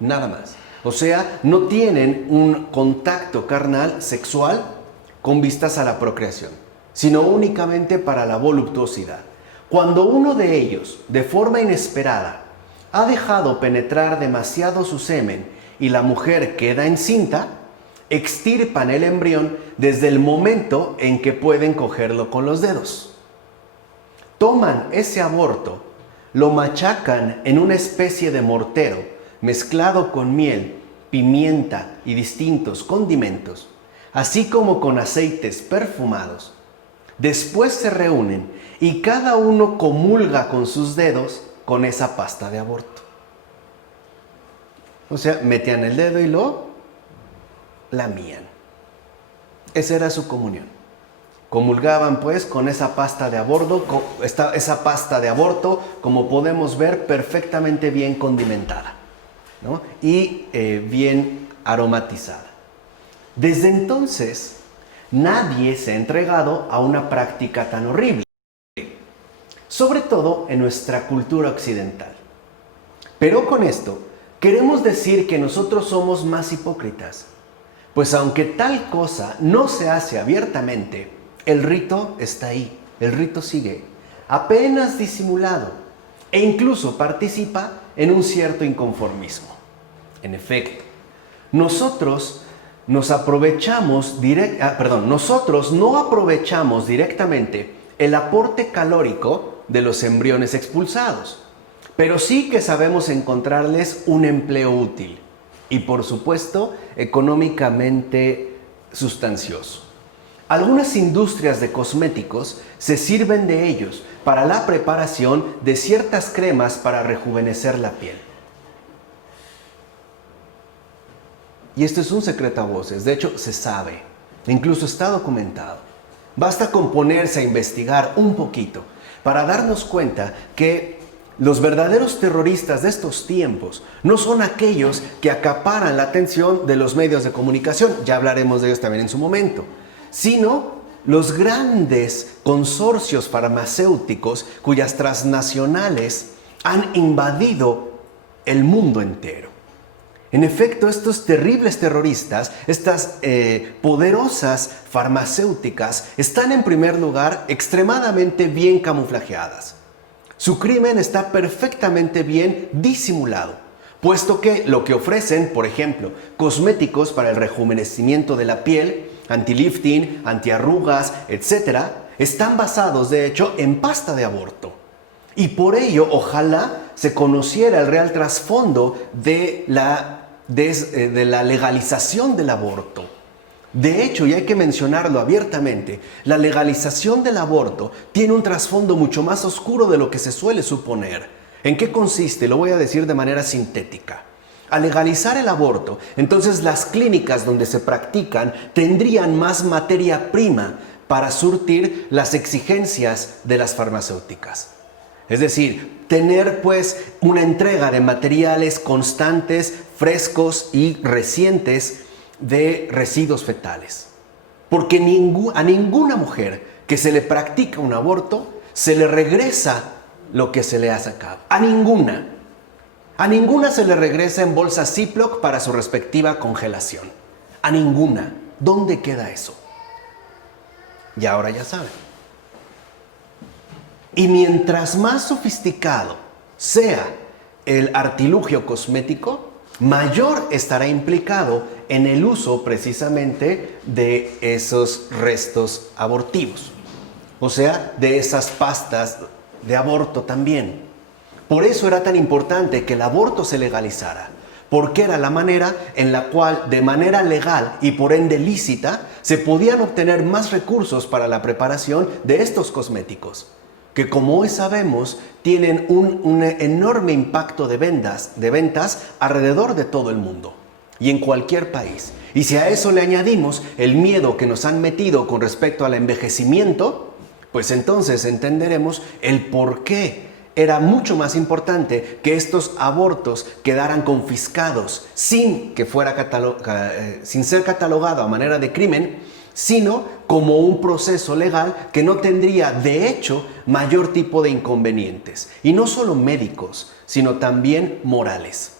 nada más. O sea, no tienen un contacto carnal sexual con vistas a la procreación, sino únicamente para la voluptuosidad. Cuando uno de ellos, de forma inesperada, ha dejado penetrar demasiado su semen y la mujer queda encinta, extirpan el embrión desde el momento en que pueden cogerlo con los dedos. Toman ese aborto, lo machacan en una especie de mortero mezclado con miel, pimienta y distintos condimentos, así como con aceites perfumados. Después se reúnen y cada uno comulga con sus dedos con esa pasta de aborto. O sea, metían el dedo y lo lamían. Esa era su comunión. Comulgaban pues con esa pasta de aborto, como podemos ver, perfectamente bien condimentada, ¿no? Y bien aromatizada. Desde entonces, nadie se ha entregado a una práctica tan horrible, sobre todo en nuestra cultura occidental. Pero con esto, queremos decir que nosotros somos más hipócritas, pues aunque tal cosa no se hace abiertamente, el rito está ahí, el rito sigue, apenas disimulado, e incluso participa en un cierto inconformismo. En efecto, nosotros no aprovechamos directamente el aporte calórico de los embriones expulsados, pero sí que sabemos encontrarles un empleo útil y, por supuesto, económicamente sustancioso. Algunas industrias de cosméticos se sirven de ellos para la preparación de ciertas cremas para rejuvenecer la piel. Y esto es un secreto a voces, de hecho se sabe, incluso está documentado. Basta con ponerse a investigar un poquito para darnos cuenta que los verdaderos terroristas de estos tiempos no son aquellos que acaparan la atención de los medios de comunicación, ya hablaremos de ellos también en su momento, sino los grandes consorcios farmacéuticos cuyas transnacionales han invadido el mundo entero. En efecto, estos terribles terroristas, estas poderosas farmacéuticas, están en primer lugar extremadamente bien camuflajeadas. Su crimen está perfectamente bien disimulado, puesto que lo que ofrecen, por ejemplo, cosméticos para el rejuvenecimiento de la piel, anti-lifting, antiarrugas, etc., están basados, de hecho, en pasta de aborto. Y por ello, ojalá se conociera el real trasfondo de la legalización del aborto, De hecho, y hay que mencionarlo abiertamente, la legalización del aborto tiene un trasfondo mucho más oscuro de lo que se suele suponer. ¿En qué consiste? Lo voy a decir de manera sintética. Al legalizar el aborto, entonces las clínicas donde se practican tendrían más materia prima para surtir las exigencias de las farmacéuticas. Es decir, tener pues una entrega de materiales constantes, frescos y recientes de residuos fetales. Porque a ninguna mujer que se le practica un aborto se le regresa lo que se le ha sacado. A ninguna. A ninguna se le regresa en bolsa Ziploc para su respectiva congelación. A ninguna. ¿Dónde queda eso? Y ahora ya saben. Y mientras más sofisticado sea el artilugio cosmético, mayor estará implicado en el uso precisamente de esos restos abortivos. O sea, de esas pastas de aborto también. Por eso era tan importante que el aborto se legalizara, porque era la manera en la cual, de manera legal y por ende lícita, se podían obtener más recursos para la preparación de estos cosméticos, que como hoy sabemos, tienen un enorme impacto de ventas alrededor de todo el mundo y en cualquier país. Y si a eso le añadimos el miedo que nos han metido con respecto al envejecimiento, pues entonces entenderemos el por qué era mucho más importante que estos abortos quedaran confiscados sin ser catalogado a manera de crimen, sino como un proceso legal que no tendría, de hecho, mayor tipo de inconvenientes. Y no solo médicos, sino también morales,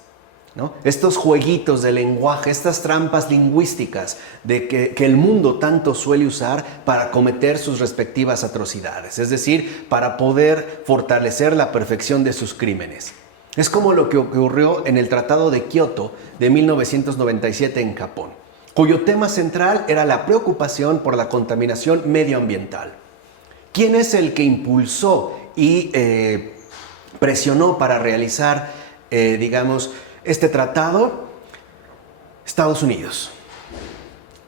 ¿no? Estos jueguitos de lenguaje, estas trampas lingüísticas que el mundo tanto suele usar para cometer sus respectivas atrocidades, es decir, para poder fortalecer la perfección de sus crímenes. Es como lo que ocurrió en el Tratado de Kioto de 1997 en Japón, cuyo tema central era la preocupación por la contaminación medioambiental. ¿Quién es el que impulsó y presionó para realizar, este tratado? Estados Unidos.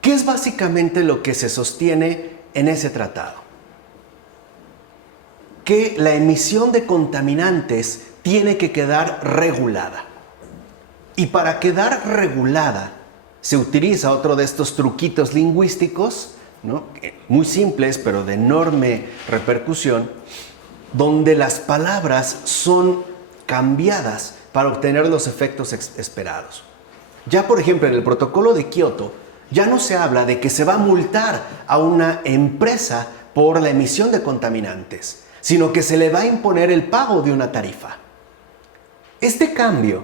¿Qué es básicamente lo que se sostiene en ese tratado? Que la emisión de contaminantes tiene que quedar regulada. Y para quedar regulada se utiliza otro de estos truquitos lingüísticos, ¿no? Muy simples pero de enorme repercusión, donde las palabras son cambiadas para obtener los efectos esperados. Ya, por ejemplo, en el protocolo de Kioto, ya no se habla de que se va a multar a una empresa por la emisión de contaminantes, sino que se le va a imponer el pago de una tarifa. Este cambio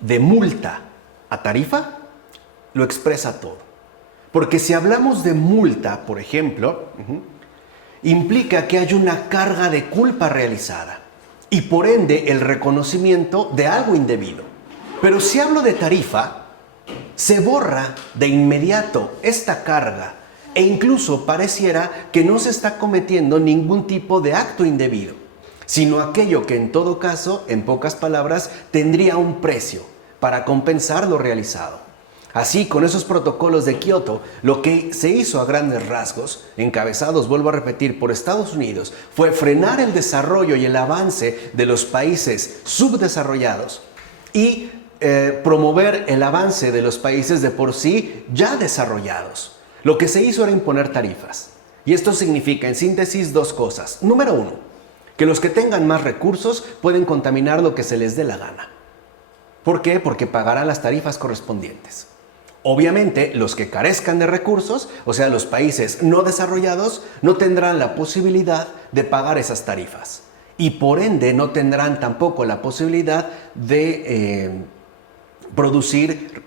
de multa a tarifa lo expresa todo. Porque si hablamos de multa, por ejemplo, implica que hay una carga de culpa realizada y por ende el reconocimiento de algo indebido. Pero si hablo de tarifa, se borra de inmediato esta carga e incluso pareciera que no se está cometiendo ningún tipo de acto indebido, sino aquello que en todo caso, en pocas palabras, tendría un precio para compensar lo realizado. Así, con esos protocolos de Kioto, lo que se hizo a grandes rasgos, encabezados, vuelvo a repetir, por Estados Unidos, fue frenar el desarrollo y el avance de los países subdesarrollados y promover el avance de los países de por sí ya desarrollados. Lo que se hizo era imponer tarifas. Y esto significa, en síntesis, dos cosas. Número uno, que los que tengan más recursos pueden contaminar lo que se les dé la gana. ¿Por qué? Porque pagarán las tarifas correspondientes. Obviamente, los que carezcan de recursos, o sea, los países no desarrollados, no tendrán la posibilidad de pagar esas tarifas. Y por ende, no tendrán tampoco la posibilidad de producir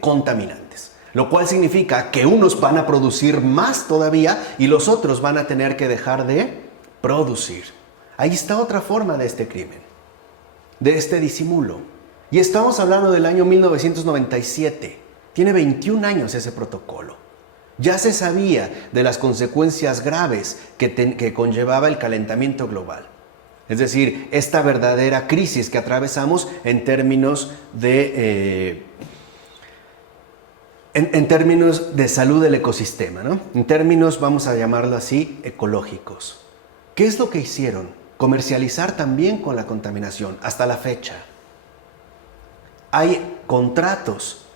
contaminantes. Lo cual significa que unos van a producir más todavía y los otros van a tener que dejar de producir. Ahí está otra forma de este crimen, de este disimulo. Y estamos hablando del año 1997. Tiene 21 años ese protocolo. Ya se sabía de las consecuencias graves que conllevaba el calentamiento global. Es decir, esta verdadera crisis que atravesamos en términos de En términos de salud del ecosistema, ¿no? En términos, vamos a llamarlo así, ecológicos. ¿Qué es lo que hicieron? Comercializar también con la contaminación, hasta la fecha. Hay contratos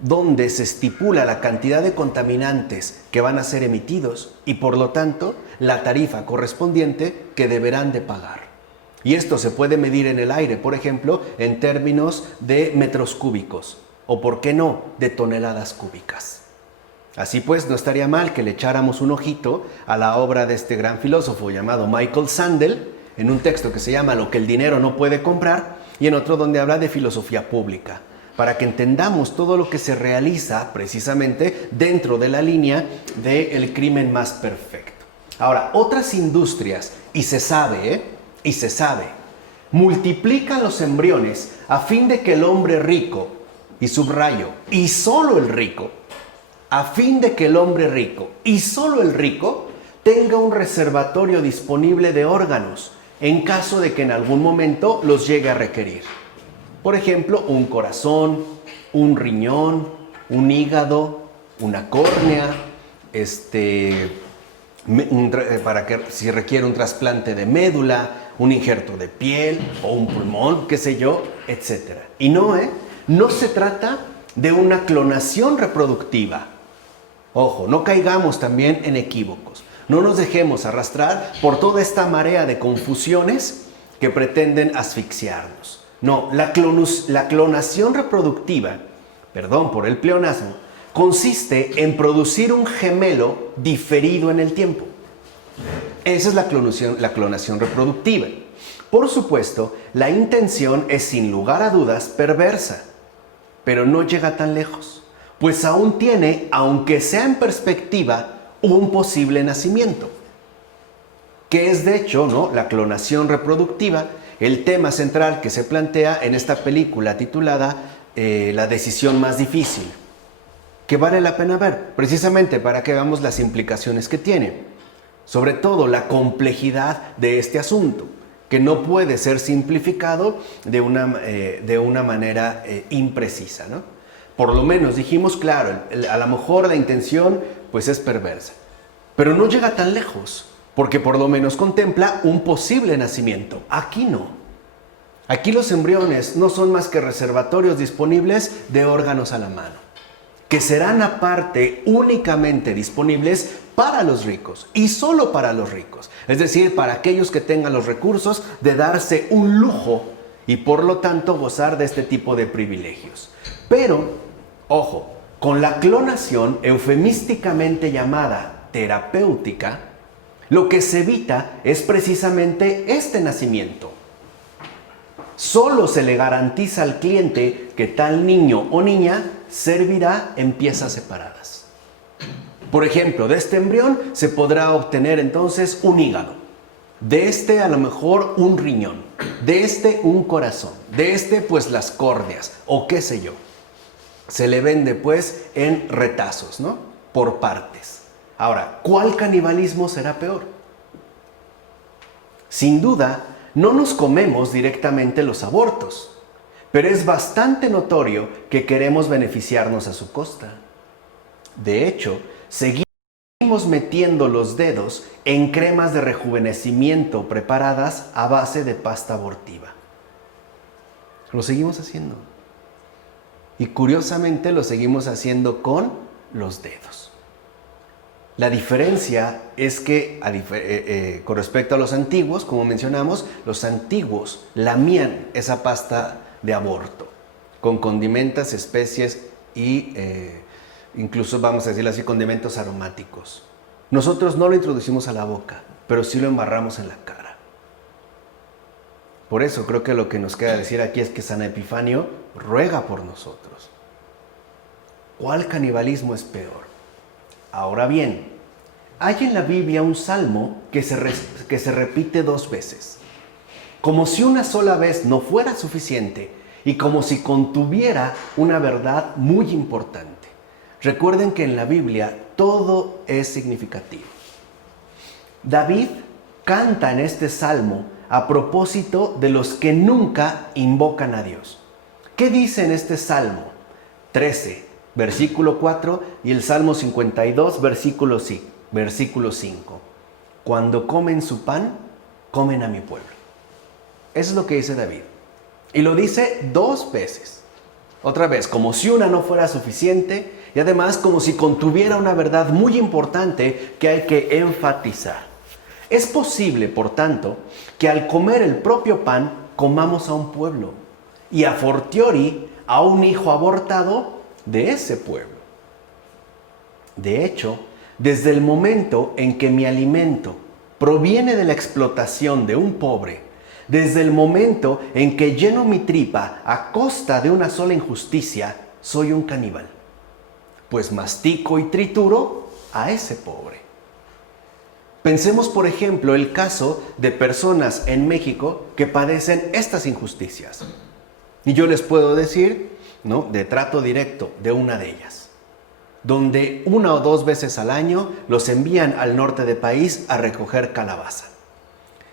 donde se estipula la cantidad de contaminantes que van a ser emitidos y por lo tanto la tarifa correspondiente que deberán de pagar. Y esto se puede medir en el aire, por ejemplo, en términos de metros cúbicos o, por qué no, de toneladas cúbicas. Así pues, no estaría mal que le echáramos un ojito a la obra de este gran filósofo llamado Michael Sandel, en un texto que se llama Lo que el dinero no puede comprar y en otro donde habla de filosofía pública, para que entendamos todo lo que se realiza precisamente dentro de la línea del crimen más perfecto. Ahora, otras industrias, y se sabe, multiplican los embriones a fin de que el hombre rico, y subrayo, y solo el rico, a fin de que el hombre rico, y solo el rico, tenga un reservatorio disponible de órganos, en caso de que en algún momento los llegue a requerir. Por ejemplo, un corazón, un riñón, un hígado, una córnea, para que si requiere un trasplante de médula, un injerto de piel o un pulmón, qué sé yo, etc. Y no se trata de una clonación reproductiva. Ojo, no caigamos también en equívocos. No nos dejemos arrastrar por toda esta marea de confusiones que pretenden asfixiarnos. No, la clonación reproductiva, perdón por el pleonasmo, consiste en producir un gemelo diferido en el tiempo. Esa es la clonación reproductiva. Por supuesto, la intención es sin lugar a dudas perversa, pero no llega tan lejos, pues aún tiene, aunque sea en perspectiva, un posible nacimiento, que es de hecho, ¿no?, la clonación reproductiva, el tema central que se plantea en esta película titulada La decisión más difícil, que vale la pena ver, precisamente para que veamos las implicaciones que tiene, sobre todo la complejidad de este asunto, que no puede ser simplificado de una manera imprecisa, ¿no? Por lo menos dijimos, claro, a lo mejor la intención pues es perversa, pero no llega tan lejos, porque por lo menos contempla un posible nacimiento. Aquí no. Aquí los embriones no son más que reservatorios disponibles de órganos a la mano, que serán aparte únicamente disponibles para los ricos y solo para los ricos, es decir, para aquellos que tengan los recursos de darse un lujo y por lo tanto gozar de este tipo de privilegios. Pero, ojo, con la clonación eufemísticamente llamada terapéutica, lo que se evita es precisamente este nacimiento. Solo se le garantiza al cliente que tal niño o niña servirá en piezas separadas. Por ejemplo, de este embrión se podrá obtener entonces un hígado, de este a lo mejor un riñón, de este un corazón, de este pues las córneas o qué sé yo. Se le vende pues en retazos, ¿no?, por partes. Ahora, ¿cuál canibalismo será peor? Sin duda, no nos comemos directamente los abortos, pero es bastante notorio que queremos beneficiarnos a su costa. De hecho, seguimos metiendo los dedos en cremas de rejuvenecimiento preparadas a base de pasta abortiva. Lo seguimos haciendo. Y curiosamente lo seguimos haciendo con los dedos. La diferencia es que, con respecto a los antiguos, como mencionamos, los antiguos lamían esa pasta de aborto con condimentos, especies y incluso, vamos a decirlo así, condimentos aromáticos. Nosotros no lo introducimos a la boca, pero sí lo embarramos en la cara. Por eso creo que lo que nos queda decir aquí es que San Epifanio ruega por nosotros. ¿Cuál canibalismo es peor? Ahora bien, hay en la Biblia un salmo que se repite 2 veces, como si una sola vez no fuera suficiente y como si contuviera una verdad muy importante. Recuerden que en la Biblia todo es significativo. David canta en este salmo a propósito de los que nunca invocan a Dios. ¿Qué dice en este salmo 13, versículo 4, y el Salmo 52, versículo 5. Cuando comen su pan, comen a mi pueblo. Eso es lo que dice David. Y lo dice 2 veces. Otra vez, como si una no fuera suficiente, y además como si contuviera una verdad muy importante que hay que enfatizar. Es posible, por tanto, que al comer el propio pan, comamos a un pueblo, y a fortiori a un hijo abortado de ese pueblo. De hecho, desde el momento en que mi alimento proviene de la explotación de un pobre, desde el momento en que lleno mi tripa a costa de una sola injusticia, soy un caníbal, pues mastico y trituro a ese pobre. Pensemos, por ejemplo, el caso de personas en México que padecen estas injusticias. Y yo les puedo decir, ¿no?, de trato directo de una de ellas, donde 1 o 2 veces al año los envían al norte del país a recoger calabaza.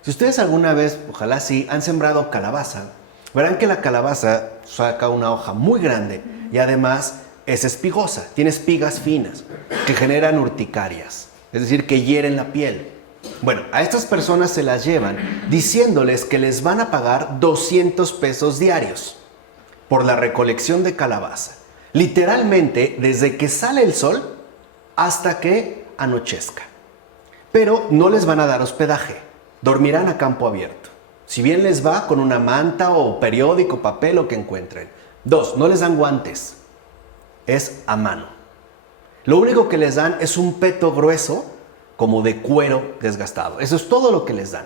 Si ustedes alguna vez, ojalá sí, han sembrado calabaza, verán que la calabaza saca una hoja muy grande y además es espigosa, tiene espigas finas que generan urticarias, es decir, que hieren la piel. Bueno, a estas personas se las llevan diciéndoles que les van a pagar 200 pesos diarios por la recolección de calabaza. Literalmente, desde que sale el sol hasta que anochezca. Pero no les van a dar hospedaje, dormirán a campo abierto. Si bien les va, con una manta o periódico, papel o que encuentren. 2, no les dan guantes, es a mano. Lo único que les dan es un peto grueso, como de cuero desgastado. Eso es todo lo que les dan.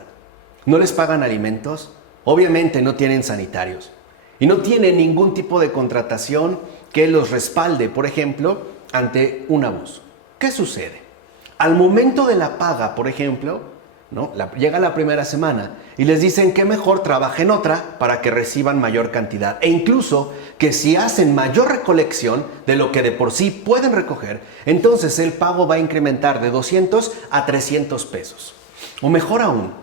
No les pagan alimentos, obviamente no tienen sanitarios y no tienen ningún tipo de contratación que los respalde, por ejemplo, ante un abuso. ¿Qué sucede? Al momento de la paga, por ejemplo, ¿no?, llega la primera semana y les dicen que mejor trabajen otra para que reciban mayor cantidad, e incluso que si hacen mayor recolección de lo que de por sí pueden recoger, entonces el pago va a incrementar de 200 a 300 pesos. O mejor aún,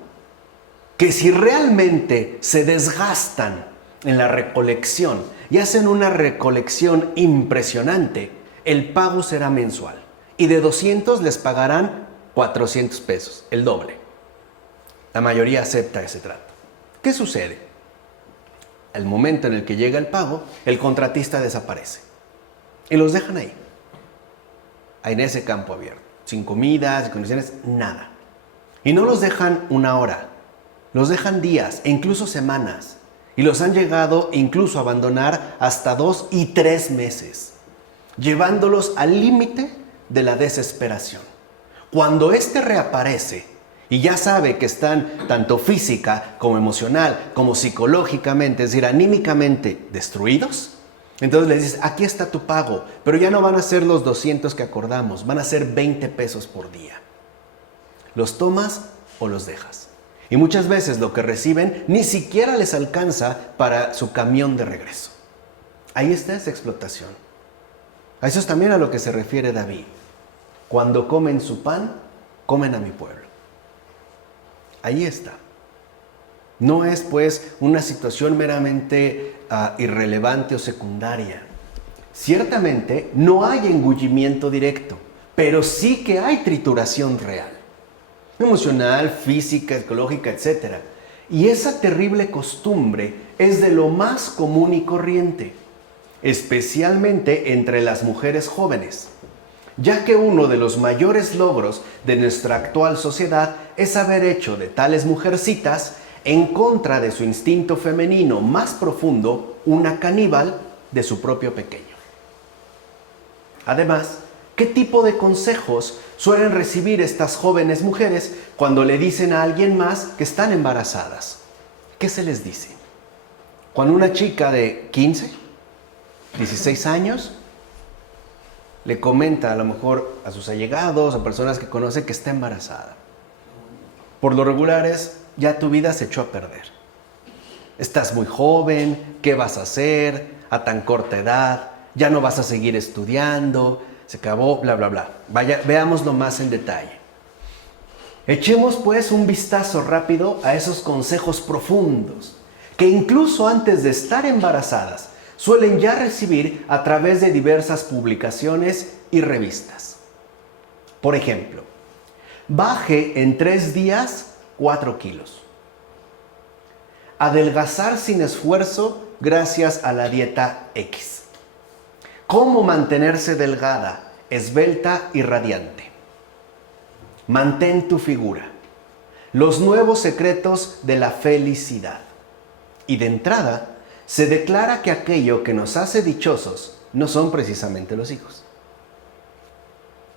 que si realmente se desgastan en la recolección y hacen una recolección impresionante, el pago será mensual y de 200 les pagarán 400 pesos, el doble. La mayoría acepta ese trato. ¿Qué sucede? Al momento en el que llega el pago, el contratista desaparece y los dejan ahí, en ese campo abierto, sin comidas, sin condiciones, nada. Y no los dejan 1 hora, los dejan días e incluso semanas, y los han llegado incluso a abandonar hasta 2 y 3 meses, llevándolos al límite de la desesperación. Cuando éste reaparece y ya sabe que están tanto física como emocional como psicológicamente, es decir, anímicamente destruidos, entonces les dices, aquí está tu pago, pero ya no van a ser los 200 que acordamos, van a ser 20 pesos por día. ¿Los tomas o los dejas? Y muchas veces lo que reciben ni siquiera les alcanza para su camión de regreso. Ahí está esa explotación. A eso es también a lo que se refiere David. Cuando comen su pan, comen a mi pueblo. Ahí está. No es pues una situación meramente irrelevante o secundaria. Ciertamente no hay engullimiento directo, pero sí que hay trituración real. Emocional, física, psicológica, etc. Y esa terrible costumbre es de lo más común y corriente, especialmente entre las mujeres jóvenes, ya que uno de los mayores logros de nuestra actual sociedad es haber hecho de tales mujercitas, en contra de su instinto femenino más profundo, una caníbal de su propio pequeño. Además, ¿qué tipo de consejos suelen recibir estas jóvenes mujeres cuando le dicen a alguien más que están embarazadas? ¿Qué se les dice? Cuando una chica de 15, 16 años le comenta a lo mejor a sus allegados, a personas que conoce que está embarazada, por lo regular es, ya tu vida se echó a perder. Estás muy joven, ¿qué vas a hacer a tan corta edad? Ya no vas a seguir estudiando, se acabó, bla, bla, bla. Veámoslo más en detalle. Echemos pues un vistazo rápido a esos consejos profundos, que incluso antes de estar embarazadas, suelen ya recibir a través de diversas publicaciones y revistas. Por ejemplo, baje en 3 días 4 kilos. Adelgazar sin esfuerzo gracias a la dieta X. Cómo mantenerse delgada, esbelta y radiante. Mantén tu figura. Los nuevos secretos de la felicidad. Y de entrada, se declara que aquello que nos hace dichosos no son precisamente los hijos.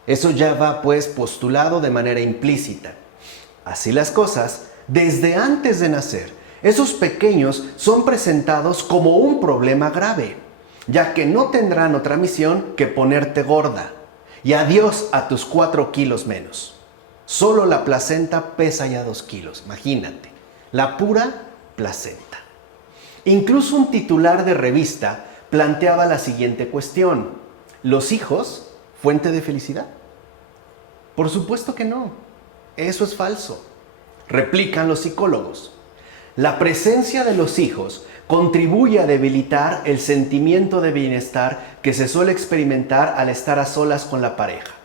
Eso ya va pues postulado de manera implícita. Así las cosas, desde antes de nacer, esos pequeños son presentados como un problema grave, ya que no tendrán otra misión que ponerte gorda. Y adiós a tus 4 kilos menos. Solo la placenta pesa ya 2 kilos, imagínate. La pura placenta. Incluso un titular de revista planteaba la siguiente cuestión: ¿los hijos, fuente de felicidad? Por supuesto que no. Eso es falso. Replican los psicólogos. La presencia de los hijos contribuye a debilitar el sentimiento de bienestar que se suele experimentar al estar a solas con la pareja.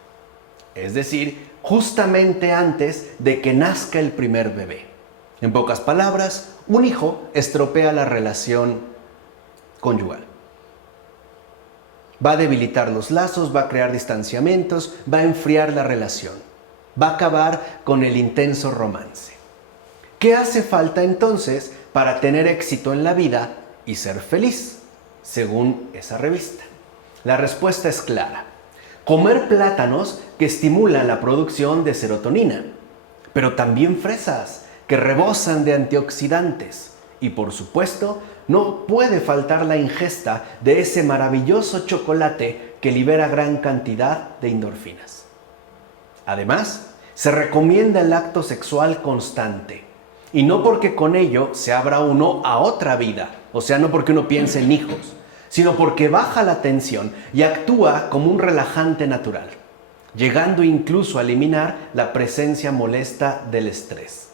Es decir, justamente antes de que nazca el primer bebé. En pocas palabras, un hijo estropea la relación conyugal. Va a debilitar los lazos, va a crear distanciamientos, va a enfriar la relación, va a acabar con el intenso romance. ¿Qué hace falta entonces para tener éxito en la vida y ser feliz, según esa revista? La respuesta es clara. Comer plátanos que estimulan la producción de serotonina, pero también fresas que rebosan de antioxidantes. Y por supuesto, no puede faltar la ingesta de ese maravilloso chocolate que libera gran cantidad de endorfinas. Además, se recomienda el acto sexual constante. Y no porque con ello se abra uno a otra vida, o sea, no porque uno piense en hijos, sino porque baja la tensión y actúa como un relajante natural, llegando incluso a eliminar la presencia molesta del estrés.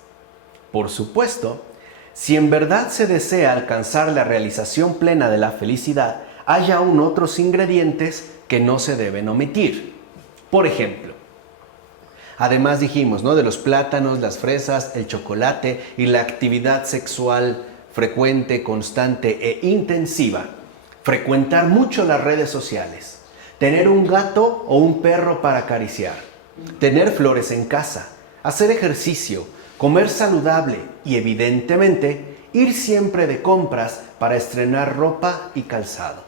Por supuesto, si en verdad se desea alcanzar la realización plena de la felicidad, hay aún otros ingredientes que no se deben omitir. Por ejemplo, además dijimos, ¿no?, de los plátanos, las fresas, el chocolate y la actividad sexual frecuente, constante e intensiva. Frecuentar mucho las redes sociales. Tener un gato o un perro para acariciar. Tener flores en casa. Hacer ejercicio. Comer saludable y evidentemente ir siempre de compras para estrenar ropa y calzado.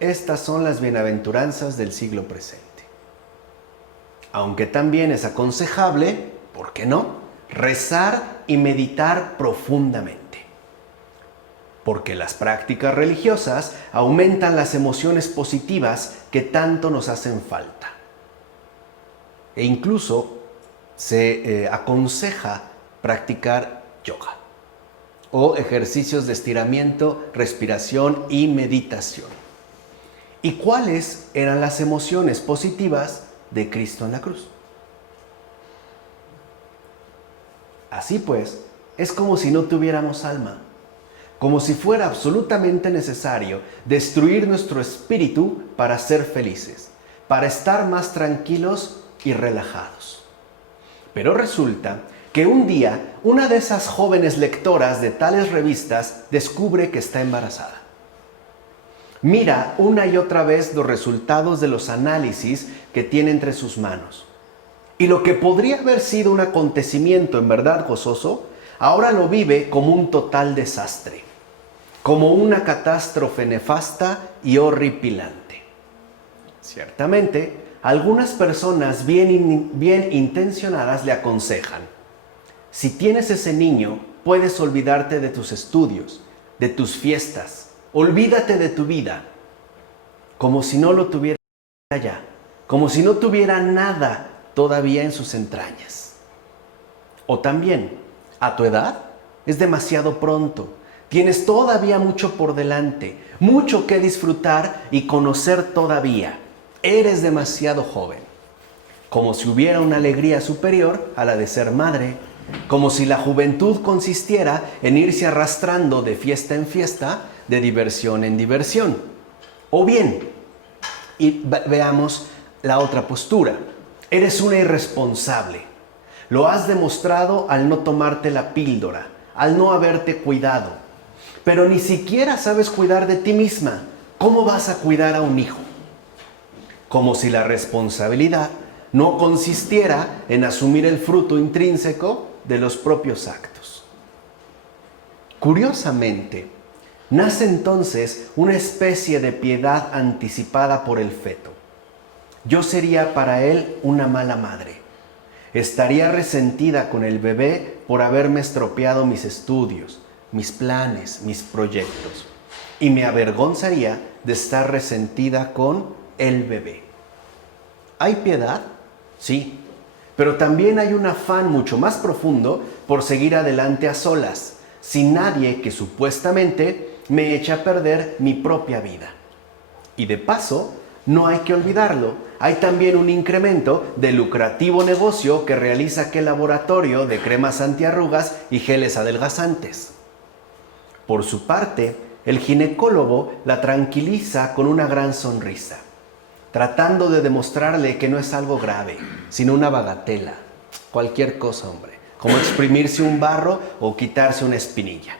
Estas son las bienaventuranzas del siglo presente. Aunque también es aconsejable, ¿por qué no?, rezar y meditar profundamente. Porque las prácticas religiosas aumentan las emociones positivas que tanto nos hacen falta. E incluso se aconseja practicar yoga o ejercicios de estiramiento, respiración y meditación. ¿Y cuáles eran las emociones positivas de Cristo en la cruz? Así pues, es como si no tuviéramos alma, como si fuera absolutamente necesario destruir nuestro espíritu para ser felices, para estar más tranquilos y relajados. Pero resulta que un día una de esas jóvenes lectoras de tales revistas descubre que está embarazada. Mira una y otra vez los resultados de los análisis que tiene entre sus manos. Y lo que podría haber sido un acontecimiento en verdad gozoso, ahora lo vive como un total desastre, como una catástrofe nefasta y horripilante. Ciertamente, algunas personas bien intencionadas le aconsejan: si tienes ese niño, puedes olvidarte de tus estudios, de tus fiestas, olvídate de tu vida, como si no lo tuviera ya, como si no tuviera nada todavía en sus entrañas. O también, a tu edad es demasiado pronto, tienes todavía mucho por delante, mucho que disfrutar y conocer todavía. Eres demasiado joven, como si hubiera una alegría superior a la de ser madre, como si la juventud consistiera en irse arrastrando de fiesta en fiesta de diversión en diversión. O bien, y veamos la otra postura. Eres una irresponsable. Lo has demostrado al no tomarte la píldora, al no haberte cuidado. Pero ni siquiera sabes cuidar de ti misma. ¿Cómo vas a cuidar a un hijo? Como si la responsabilidad no consistiera en asumir el fruto intrínseco de los propios actos. Curiosamente, nace entonces una especie de piedad anticipada por el feto. Yo sería para él una mala madre. Estaría resentida con el bebé por haberme estropeado mis estudios, mis planes, mis proyectos. Y me avergonzaría de estar resentida con el bebé. ¿Hay piedad? Sí, pero también hay un afán mucho más profundo por seguir adelante a solas, sin nadie que supuestamente me eche a perder mi propia vida. Y de paso, no hay que olvidarlo, hay también un incremento del lucrativo negocio que realiza aquel laboratorio de cremas antiarrugas y geles adelgazantes. Por su parte, el ginecólogo la tranquiliza con una gran sonrisa, tratando de demostrarle que no es algo grave, sino una bagatela, cualquier cosa, hombre, como exprimirse un barro o quitarse una espinilla.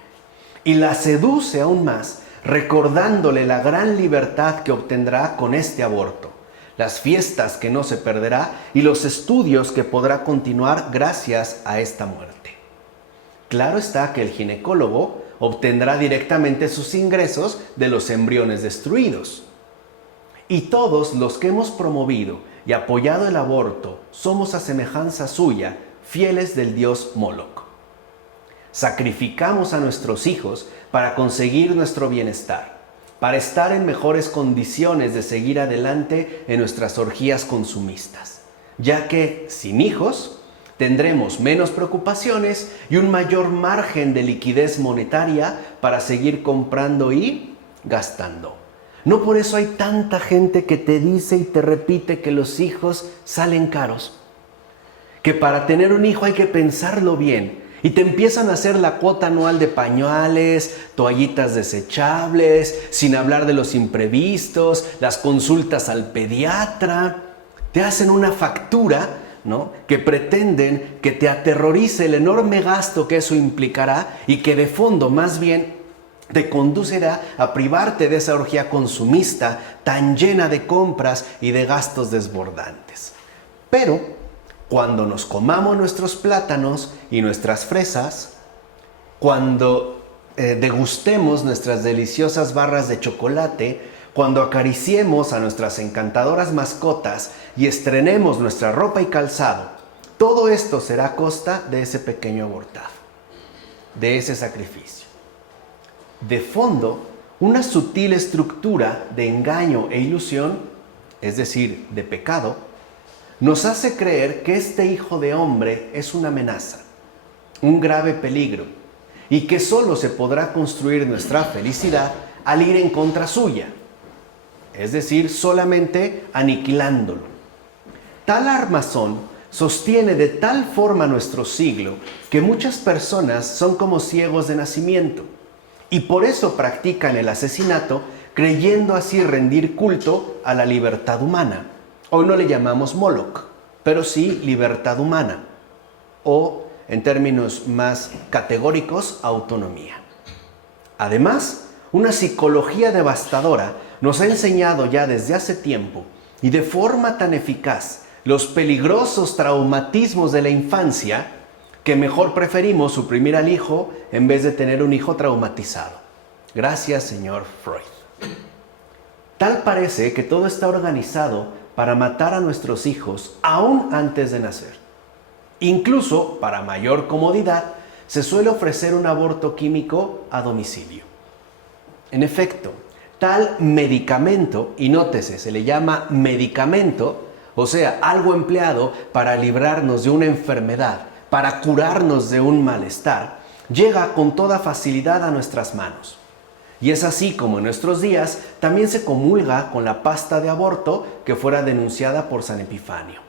Y la seduce aún más, recordándole la gran libertad que obtendrá con este aborto, las fiestas que no se perderá y los estudios que podrá continuar gracias a esta muerte. Claro está que el ginecólogo obtendrá directamente sus ingresos de los embriones destruidos. Y todos los que hemos promovido y apoyado el aborto somos a semejanza suya, fieles del dios Moloch. Sacrificamos a nuestros hijos para conseguir nuestro bienestar, para estar en mejores condiciones de seguir adelante en nuestras orgías consumistas, ya que sin hijos tendremos menos preocupaciones y un mayor margen de liquidez monetaria para seguir comprando y gastando. No por eso hay tanta gente que te dice y te repite que los hijos salen caros, que para tener un hijo hay que pensarlo bien y te empiezan a hacer la cuota anual de pañales, toallitas desechables, sin hablar de los imprevistos, las consultas al pediatra. Te hacen una factura, ¿no?, que pretenden que te aterrorice el enorme gasto que eso implicará y que de fondo más bien te conducirá a privarte de esa orgía consumista tan llena de compras y de gastos desbordantes. Pero cuando nos comamos nuestros plátanos y nuestras fresas, cuando degustemos nuestras deliciosas barras de chocolate, cuando acariciemos a nuestras encantadoras mascotas y estrenemos nuestra ropa y calzado, todo esto será a costa de ese pequeño abortado, de ese sacrificio. De fondo, una sutil estructura de engaño e ilusión, es decir, de pecado, nos hace creer que este hijo de hombre es una amenaza, un grave peligro, y que solo se podrá construir nuestra felicidad al ir en contra suya, es decir, solamente aniquilándolo. Tal armazón sostiene de tal forma nuestro siglo que muchas personas son como ciegos de nacimiento y por eso practican el asesinato creyendo así rendir culto a la libertad humana. Hoy no le llamamos Moloch, pero sí libertad humana o, en términos más categóricos, autonomía. Además, una psicología devastadora nos ha enseñado ya desde hace tiempo y de forma tan eficaz los peligrosos traumatismos de la infancia que mejor preferimos suprimir al hijo en vez de tener un hijo traumatizado. Gracias, señor Freud. Tal parece que todo está organizado para matar a nuestros hijos aún antes de nacer. Incluso, para mayor comodidad, se suele ofrecer un aborto químico a domicilio. En efecto, tal medicamento, y nótese, se le llama medicamento, o sea, algo empleado para librarnos de una enfermedad, para curarnos de un malestar, llega con toda facilidad a nuestras manos. Y es así como en nuestros días también se comulga con la pasta de aborto que fuera denunciada por San Epifanio.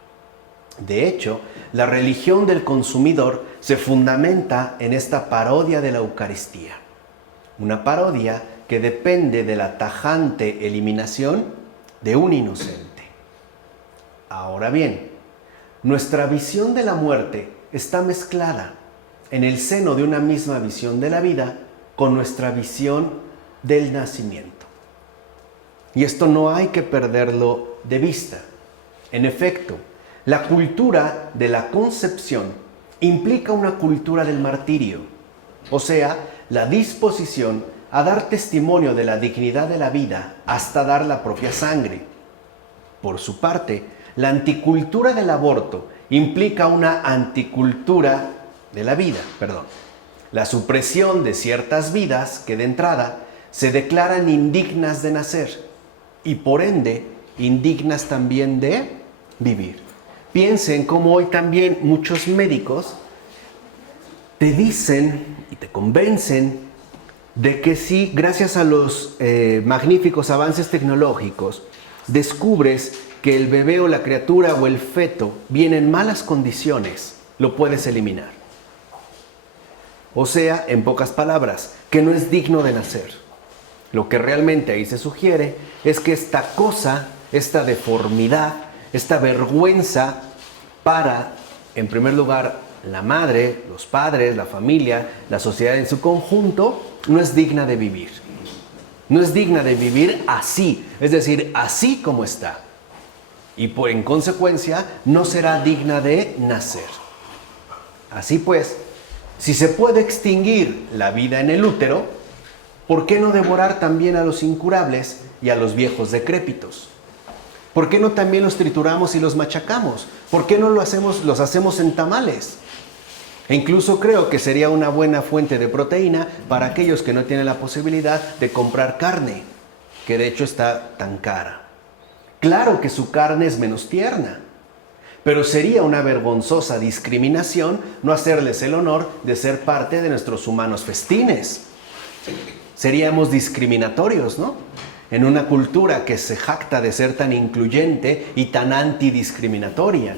De hecho, la religión del consumidor se fundamenta en esta parodia de la Eucaristía. Una parodia que depende de la tajante eliminación de un inocente. Ahora bien, nuestra visión de la muerte está mezclada en el seno de una misma visión de la vida con nuestra visión del nacimiento. Y esto no hay que perderlo de vista. En efecto, la cultura de la concepción implica una cultura del martirio, o sea, la disposición a dar testimonio de la dignidad de la vida hasta dar la propia sangre. Por su parte, la anticultura del aborto implica una anticultura de la vida, la supresión de ciertas vidas que de entrada se declaran indignas de nacer y por ende indignas también de vivir. Piensen cómo hoy también muchos médicos te dicen y te convencen de que si gracias a los magníficos avances tecnológicos descubres que el bebé o la criatura o el feto viene en malas condiciones, lo puedes eliminar. O sea, en pocas palabras, que no es digno de nacer. Lo que realmente ahí se sugiere es que esta cosa, esta deformidad, esta vergüenza para, en primer lugar, la madre, los padres, la familia, la sociedad en su conjunto, no es digna de vivir. No es digna de vivir así, es decir, así como está. Y en consecuencia, no será digna de nacer. Así pues, si se puede extinguir la vida en el útero, ¿por qué no devorar también a los incurables y a los viejos decrépitos? ¿Por qué no también los trituramos y los machacamos? ¿Por qué no los hacemos en tamales? E incluso creo que sería una buena fuente de proteína para aquellos que no tienen la posibilidad de comprar carne, que de hecho está tan cara. Claro que su carne es menos tierna, pero sería una vergonzosa discriminación no hacerles el honor de ser parte de nuestros humanos festines. Seríamos discriminatorios, ¿no? En una cultura que se jacta de ser tan incluyente y tan antidiscriminatoria.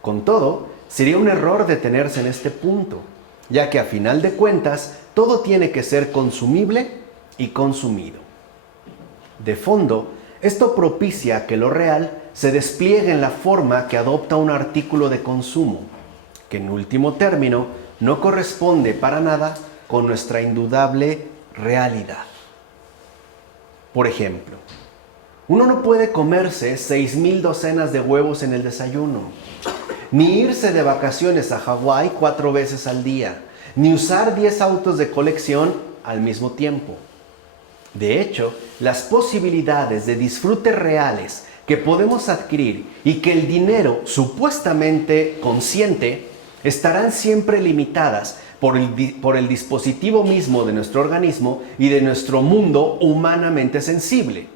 Con todo, sería un error detenerse en este punto, ya que a final de cuentas, todo tiene que ser consumible y consumido. De fondo, esto propicia que lo real se despliegue en la forma que adopta un artículo de consumo, que en último término no corresponde para nada con nuestra indudable realidad. Por ejemplo, uno no puede comerse 6,000 docenas de huevos en el desayuno, ni irse de vacaciones a Hawái 4 veces al día, ni usar 10 autos de colección al mismo tiempo. De hecho, las posibilidades de disfrute reales que podemos adquirir y que el dinero supuestamente consciente estarán siempre limitadas por el dispositivo mismo de nuestro organismo y de nuestro mundo humanamente sensible.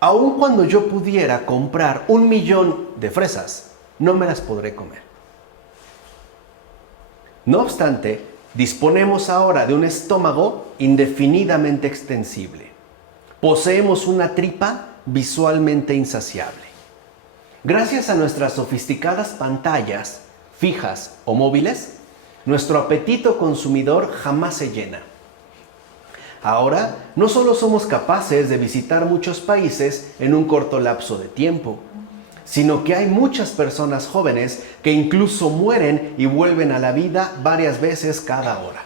Aun cuando yo pudiera comprar 1 millón de fresas, no me las podré comer. No obstante, disponemos ahora de un estómago indefinidamente extensible. Poseemos una tripa visualmente insaciable. Gracias a nuestras sofisticadas pantallas, fijas o móviles, nuestro apetito consumidor jamás se llena. Ahora, no solo somos capaces de visitar muchos países en un corto lapso de tiempo, sino que hay muchas personas jóvenes que incluso mueren y vuelven a la vida varias veces cada hora.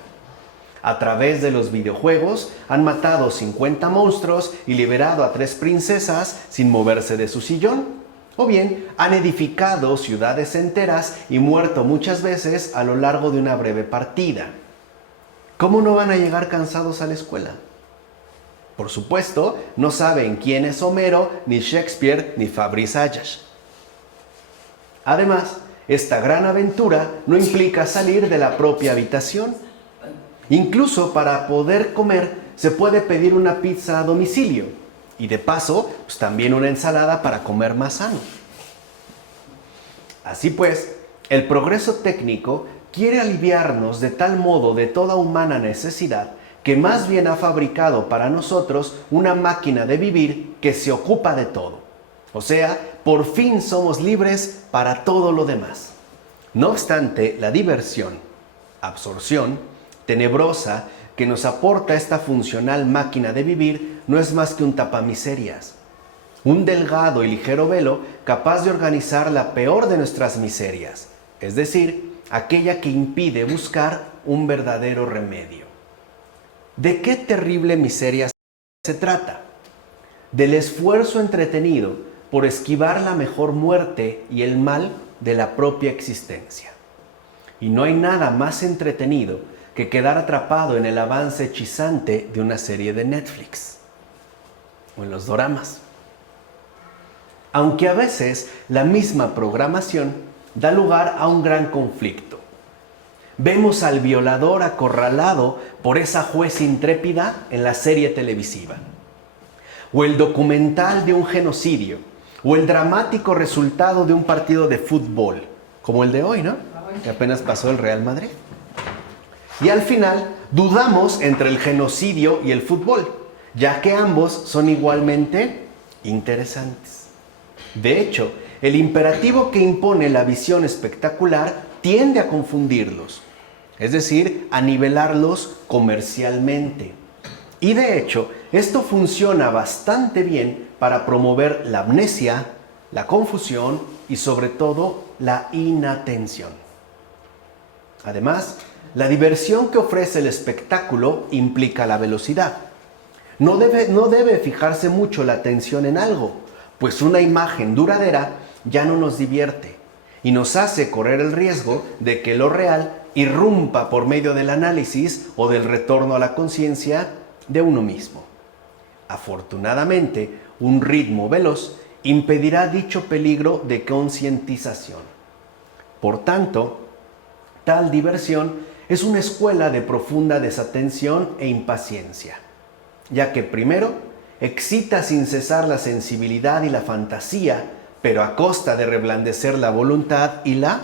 A través de los videojuegos han matado 50 monstruos y liberado a 3 princesas sin moverse de su sillón. O bien, han edificado ciudades enteras y muerto muchas veces a lo largo de una breve partida. ¿Cómo no van a llegar cansados a la escuela? Por supuesto, no saben quién es Homero, ni Shakespeare, ni Fabrice Ayash. Además, esta gran aventura no implica salir de la propia habitación. Incluso para poder comer se puede pedir una pizza a domicilio y de paso también una ensalada para comer más sano. Así pues, el progreso técnico quiere aliviarnos de tal modo de toda humana necesidad que más bien ha fabricado para nosotros una máquina de vivir que se ocupa de todo. O sea, por fin somos libres para todo lo demás. No obstante, la diversión, absorción, tenebrosa que nos aporta esta funcional máquina de vivir no es más que un tapamiserias. Un delgado y ligero velo capaz de organizar la peor de nuestras miserias, es decir, aquella que impide buscar un verdadero remedio. ¿De qué terrible miseria se trata? Del esfuerzo entretenido por esquivar la mejor muerte y el mal de la propia existencia. Y no hay nada más entretenido que quedar atrapado en el avance hechizante de una serie de Netflix o en los doramas. Aunque a veces la misma programación da lugar a un gran conflicto. Vemos al violador acorralado por esa jueza intrépida en la serie televisiva, o el documental de un genocidio, o el dramático resultado de un partido de fútbol, como el de hoy, ¿no? Que apenas pasó el Real Madrid. Y al final dudamos entre el genocidio y el fútbol, ya que ambos son igualmente interesantes. De hecho, el imperativo que impone la visión espectacular tiende a confundirlos, es decir, a nivelarlos comercialmente. Y de hecho, esto funciona bastante bien para promover la amnesia, la confusión y sobre todo la inatención. Además, la diversión que ofrece el espectáculo implica la velocidad. No debe fijarse mucho la atención en algo, pues una imagen duradera ya no nos divierte y nos hace correr el riesgo de que lo real irrumpa por medio del análisis o del retorno a la conciencia de uno mismo. Afortunadamente, un ritmo veloz impedirá dicho peligro de concientización. Por tanto, tal diversión es una escuela de profunda desatención e impaciencia, ya que primero excita sin cesar la sensibilidad y la fantasía, pero a costa de reblandecer la voluntad y la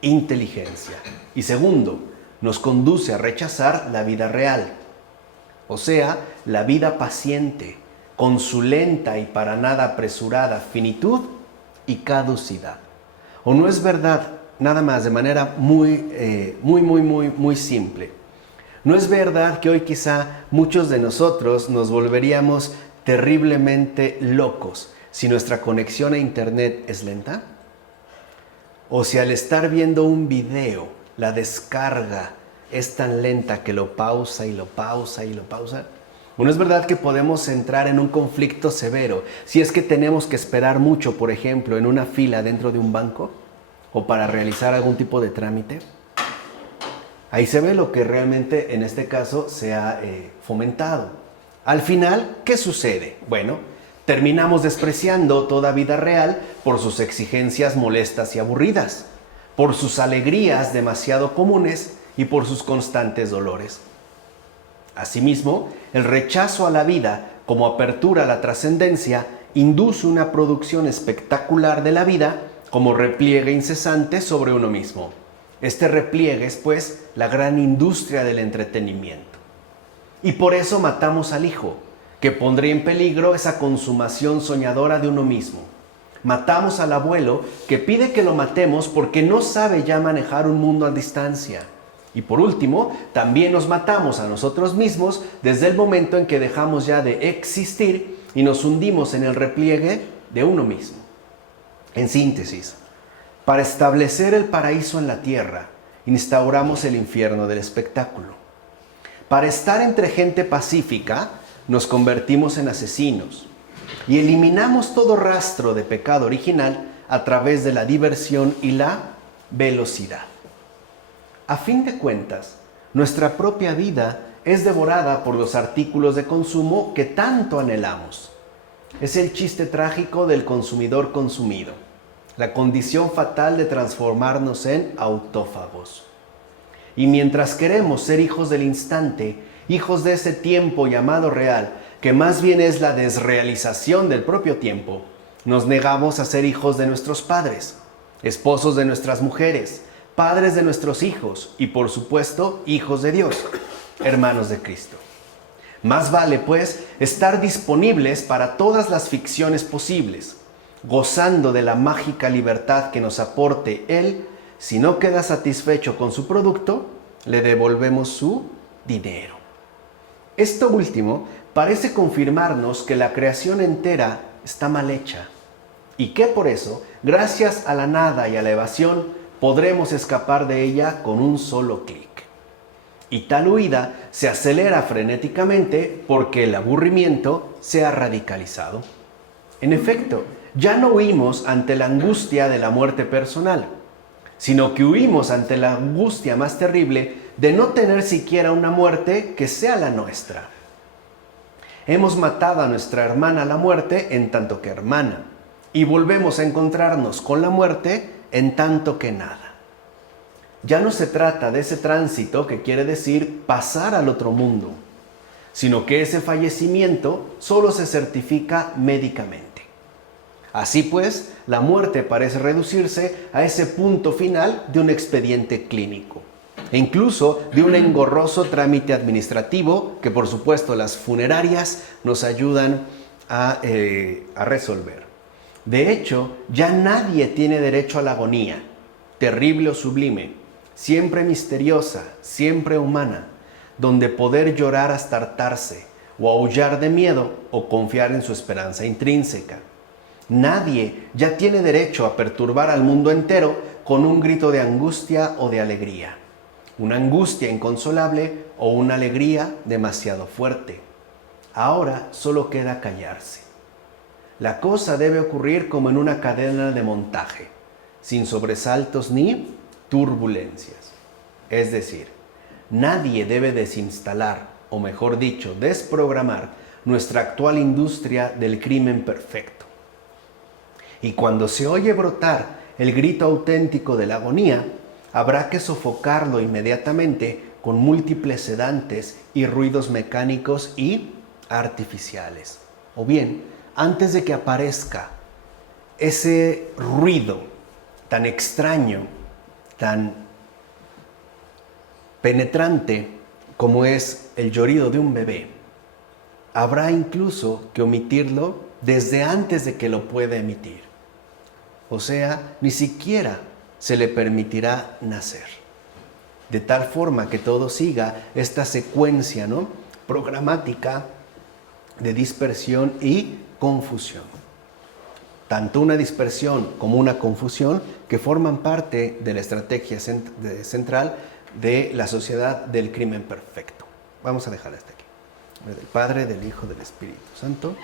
inteligencia. Y segundo, nos conduce a rechazar la vida real, o sea, la vida paciente, con su lenta y para nada apresurada finitud y caducidad. ¿O no es verdad? Nada más, de manera muy simple. ¿No es verdad que hoy quizá muchos de nosotros nos volveríamos terriblemente locos si nuestra conexión a internet es lenta? O si al estar viendo un video, la descarga es tan lenta que lo pausa y lo pausa y lo pausa. ¿O no es verdad que podemos entrar en un conflicto severo si es que tenemos que esperar mucho, por ejemplo, en una fila dentro de un banco o para realizar algún tipo de trámite? Ahí se ve lo que realmente en este caso se ha fomentado. Al final, ¿qué sucede? Bueno, terminamos despreciando toda vida real por sus exigencias molestas y aburridas, por sus alegrías demasiado comunes y por sus constantes dolores. Asimismo, el rechazo a la vida como apertura a la trascendencia induce una producción espectacular de la vida como repliegue incesante sobre uno mismo. Este repliegue es, pues, la gran industria del entretenimiento. Y por eso matamos al hijo, que pondría en peligro esa consumación soñadora de uno mismo. Matamos al abuelo, que pide que lo matemos porque no sabe ya manejar un mundo a distancia. Y por último, también nos matamos a nosotros mismos desde el momento en que dejamos ya de existir y nos hundimos en el repliegue de uno mismo. En síntesis, para establecer el paraíso en la tierra, instauramos el infierno del espectáculo. Para estar entre gente pacífica, nos convertimos en asesinos y eliminamos todo rastro de pecado original a través de la diversión y la velocidad. A fin de cuentas, nuestra propia vida es devorada por los artículos de consumo que tanto anhelamos. Es el chiste trágico del consumidor consumido, la condición fatal de transformarnos en autófagos. Y mientras queremos ser hijos del instante, hijos de ese tiempo llamado real, que más bien es la desrealización del propio tiempo, nos negamos a ser hijos de nuestros padres, esposos de nuestras mujeres, padres de nuestros hijos y, por supuesto, hijos de Dios, hermanos de Cristo. Más vale, pues, estar disponibles para todas las ficciones posibles, gozando de la mágica libertad que nos aporte Él. Si no queda satisfecho con su producto, le devolvemos su dinero. Esto último parece confirmarnos que la creación entera está mal hecha y que por eso, gracias a la nada y a la evasión, podremos escapar de ella con un solo clic. Y tal huida se acelera frenéticamente porque el aburrimiento se ha radicalizado. En efecto, ya no huimos ante la angustia de la muerte personal, sino que huimos ante la angustia más terrible de no tener siquiera una muerte que sea la nuestra. Hemos matado a nuestra hermana la muerte en tanto que hermana, y volvemos a encontrarnos con la muerte en tanto que nada. Ya no se trata de ese tránsito que quiere decir pasar al otro mundo, sino que ese fallecimiento solo se certifica médicamente. Así pues, la muerte parece reducirse a ese punto final de un expediente clínico, e incluso de un engorroso trámite administrativo que, por supuesto, las funerarias nos ayudan a resolver. De hecho, ya nadie tiene derecho a la agonía, terrible o sublime, siempre misteriosa, siempre humana, donde poder llorar hasta hartarse, o aullar de miedo, o confiar en su esperanza intrínseca. Nadie ya tiene derecho a perturbar al mundo entero con un grito de angustia o de alegría, una angustia inconsolable o una alegría demasiado fuerte. Ahora solo queda callarse. La cosa debe ocurrir como en una cadena de montaje, sin sobresaltos ni turbulencias. Es decir, nadie debe desinstalar, o mejor dicho, desprogramar nuestra actual industria del crimen perfecto. Y cuando se oye brotar el grito auténtico de la agonía, habrá que sofocarlo inmediatamente con múltiples sedantes y ruidos mecánicos y artificiales. O bien, antes de que aparezca ese ruido tan extraño, tan penetrante como es el llorido de un bebé, habrá incluso que omitirlo desde antes de que lo pueda emitir. O sea, ni siquiera se le permitirá nacer. De tal forma que todo siga esta secuencia, ¿no?, programática de dispersión y confusión. Tanto una dispersión como una confusión que forman parte de la estrategia central de la sociedad del crimen perfecto. Vamos a dejar hasta aquí. Del Padre, del Hijo, del Espíritu Santo.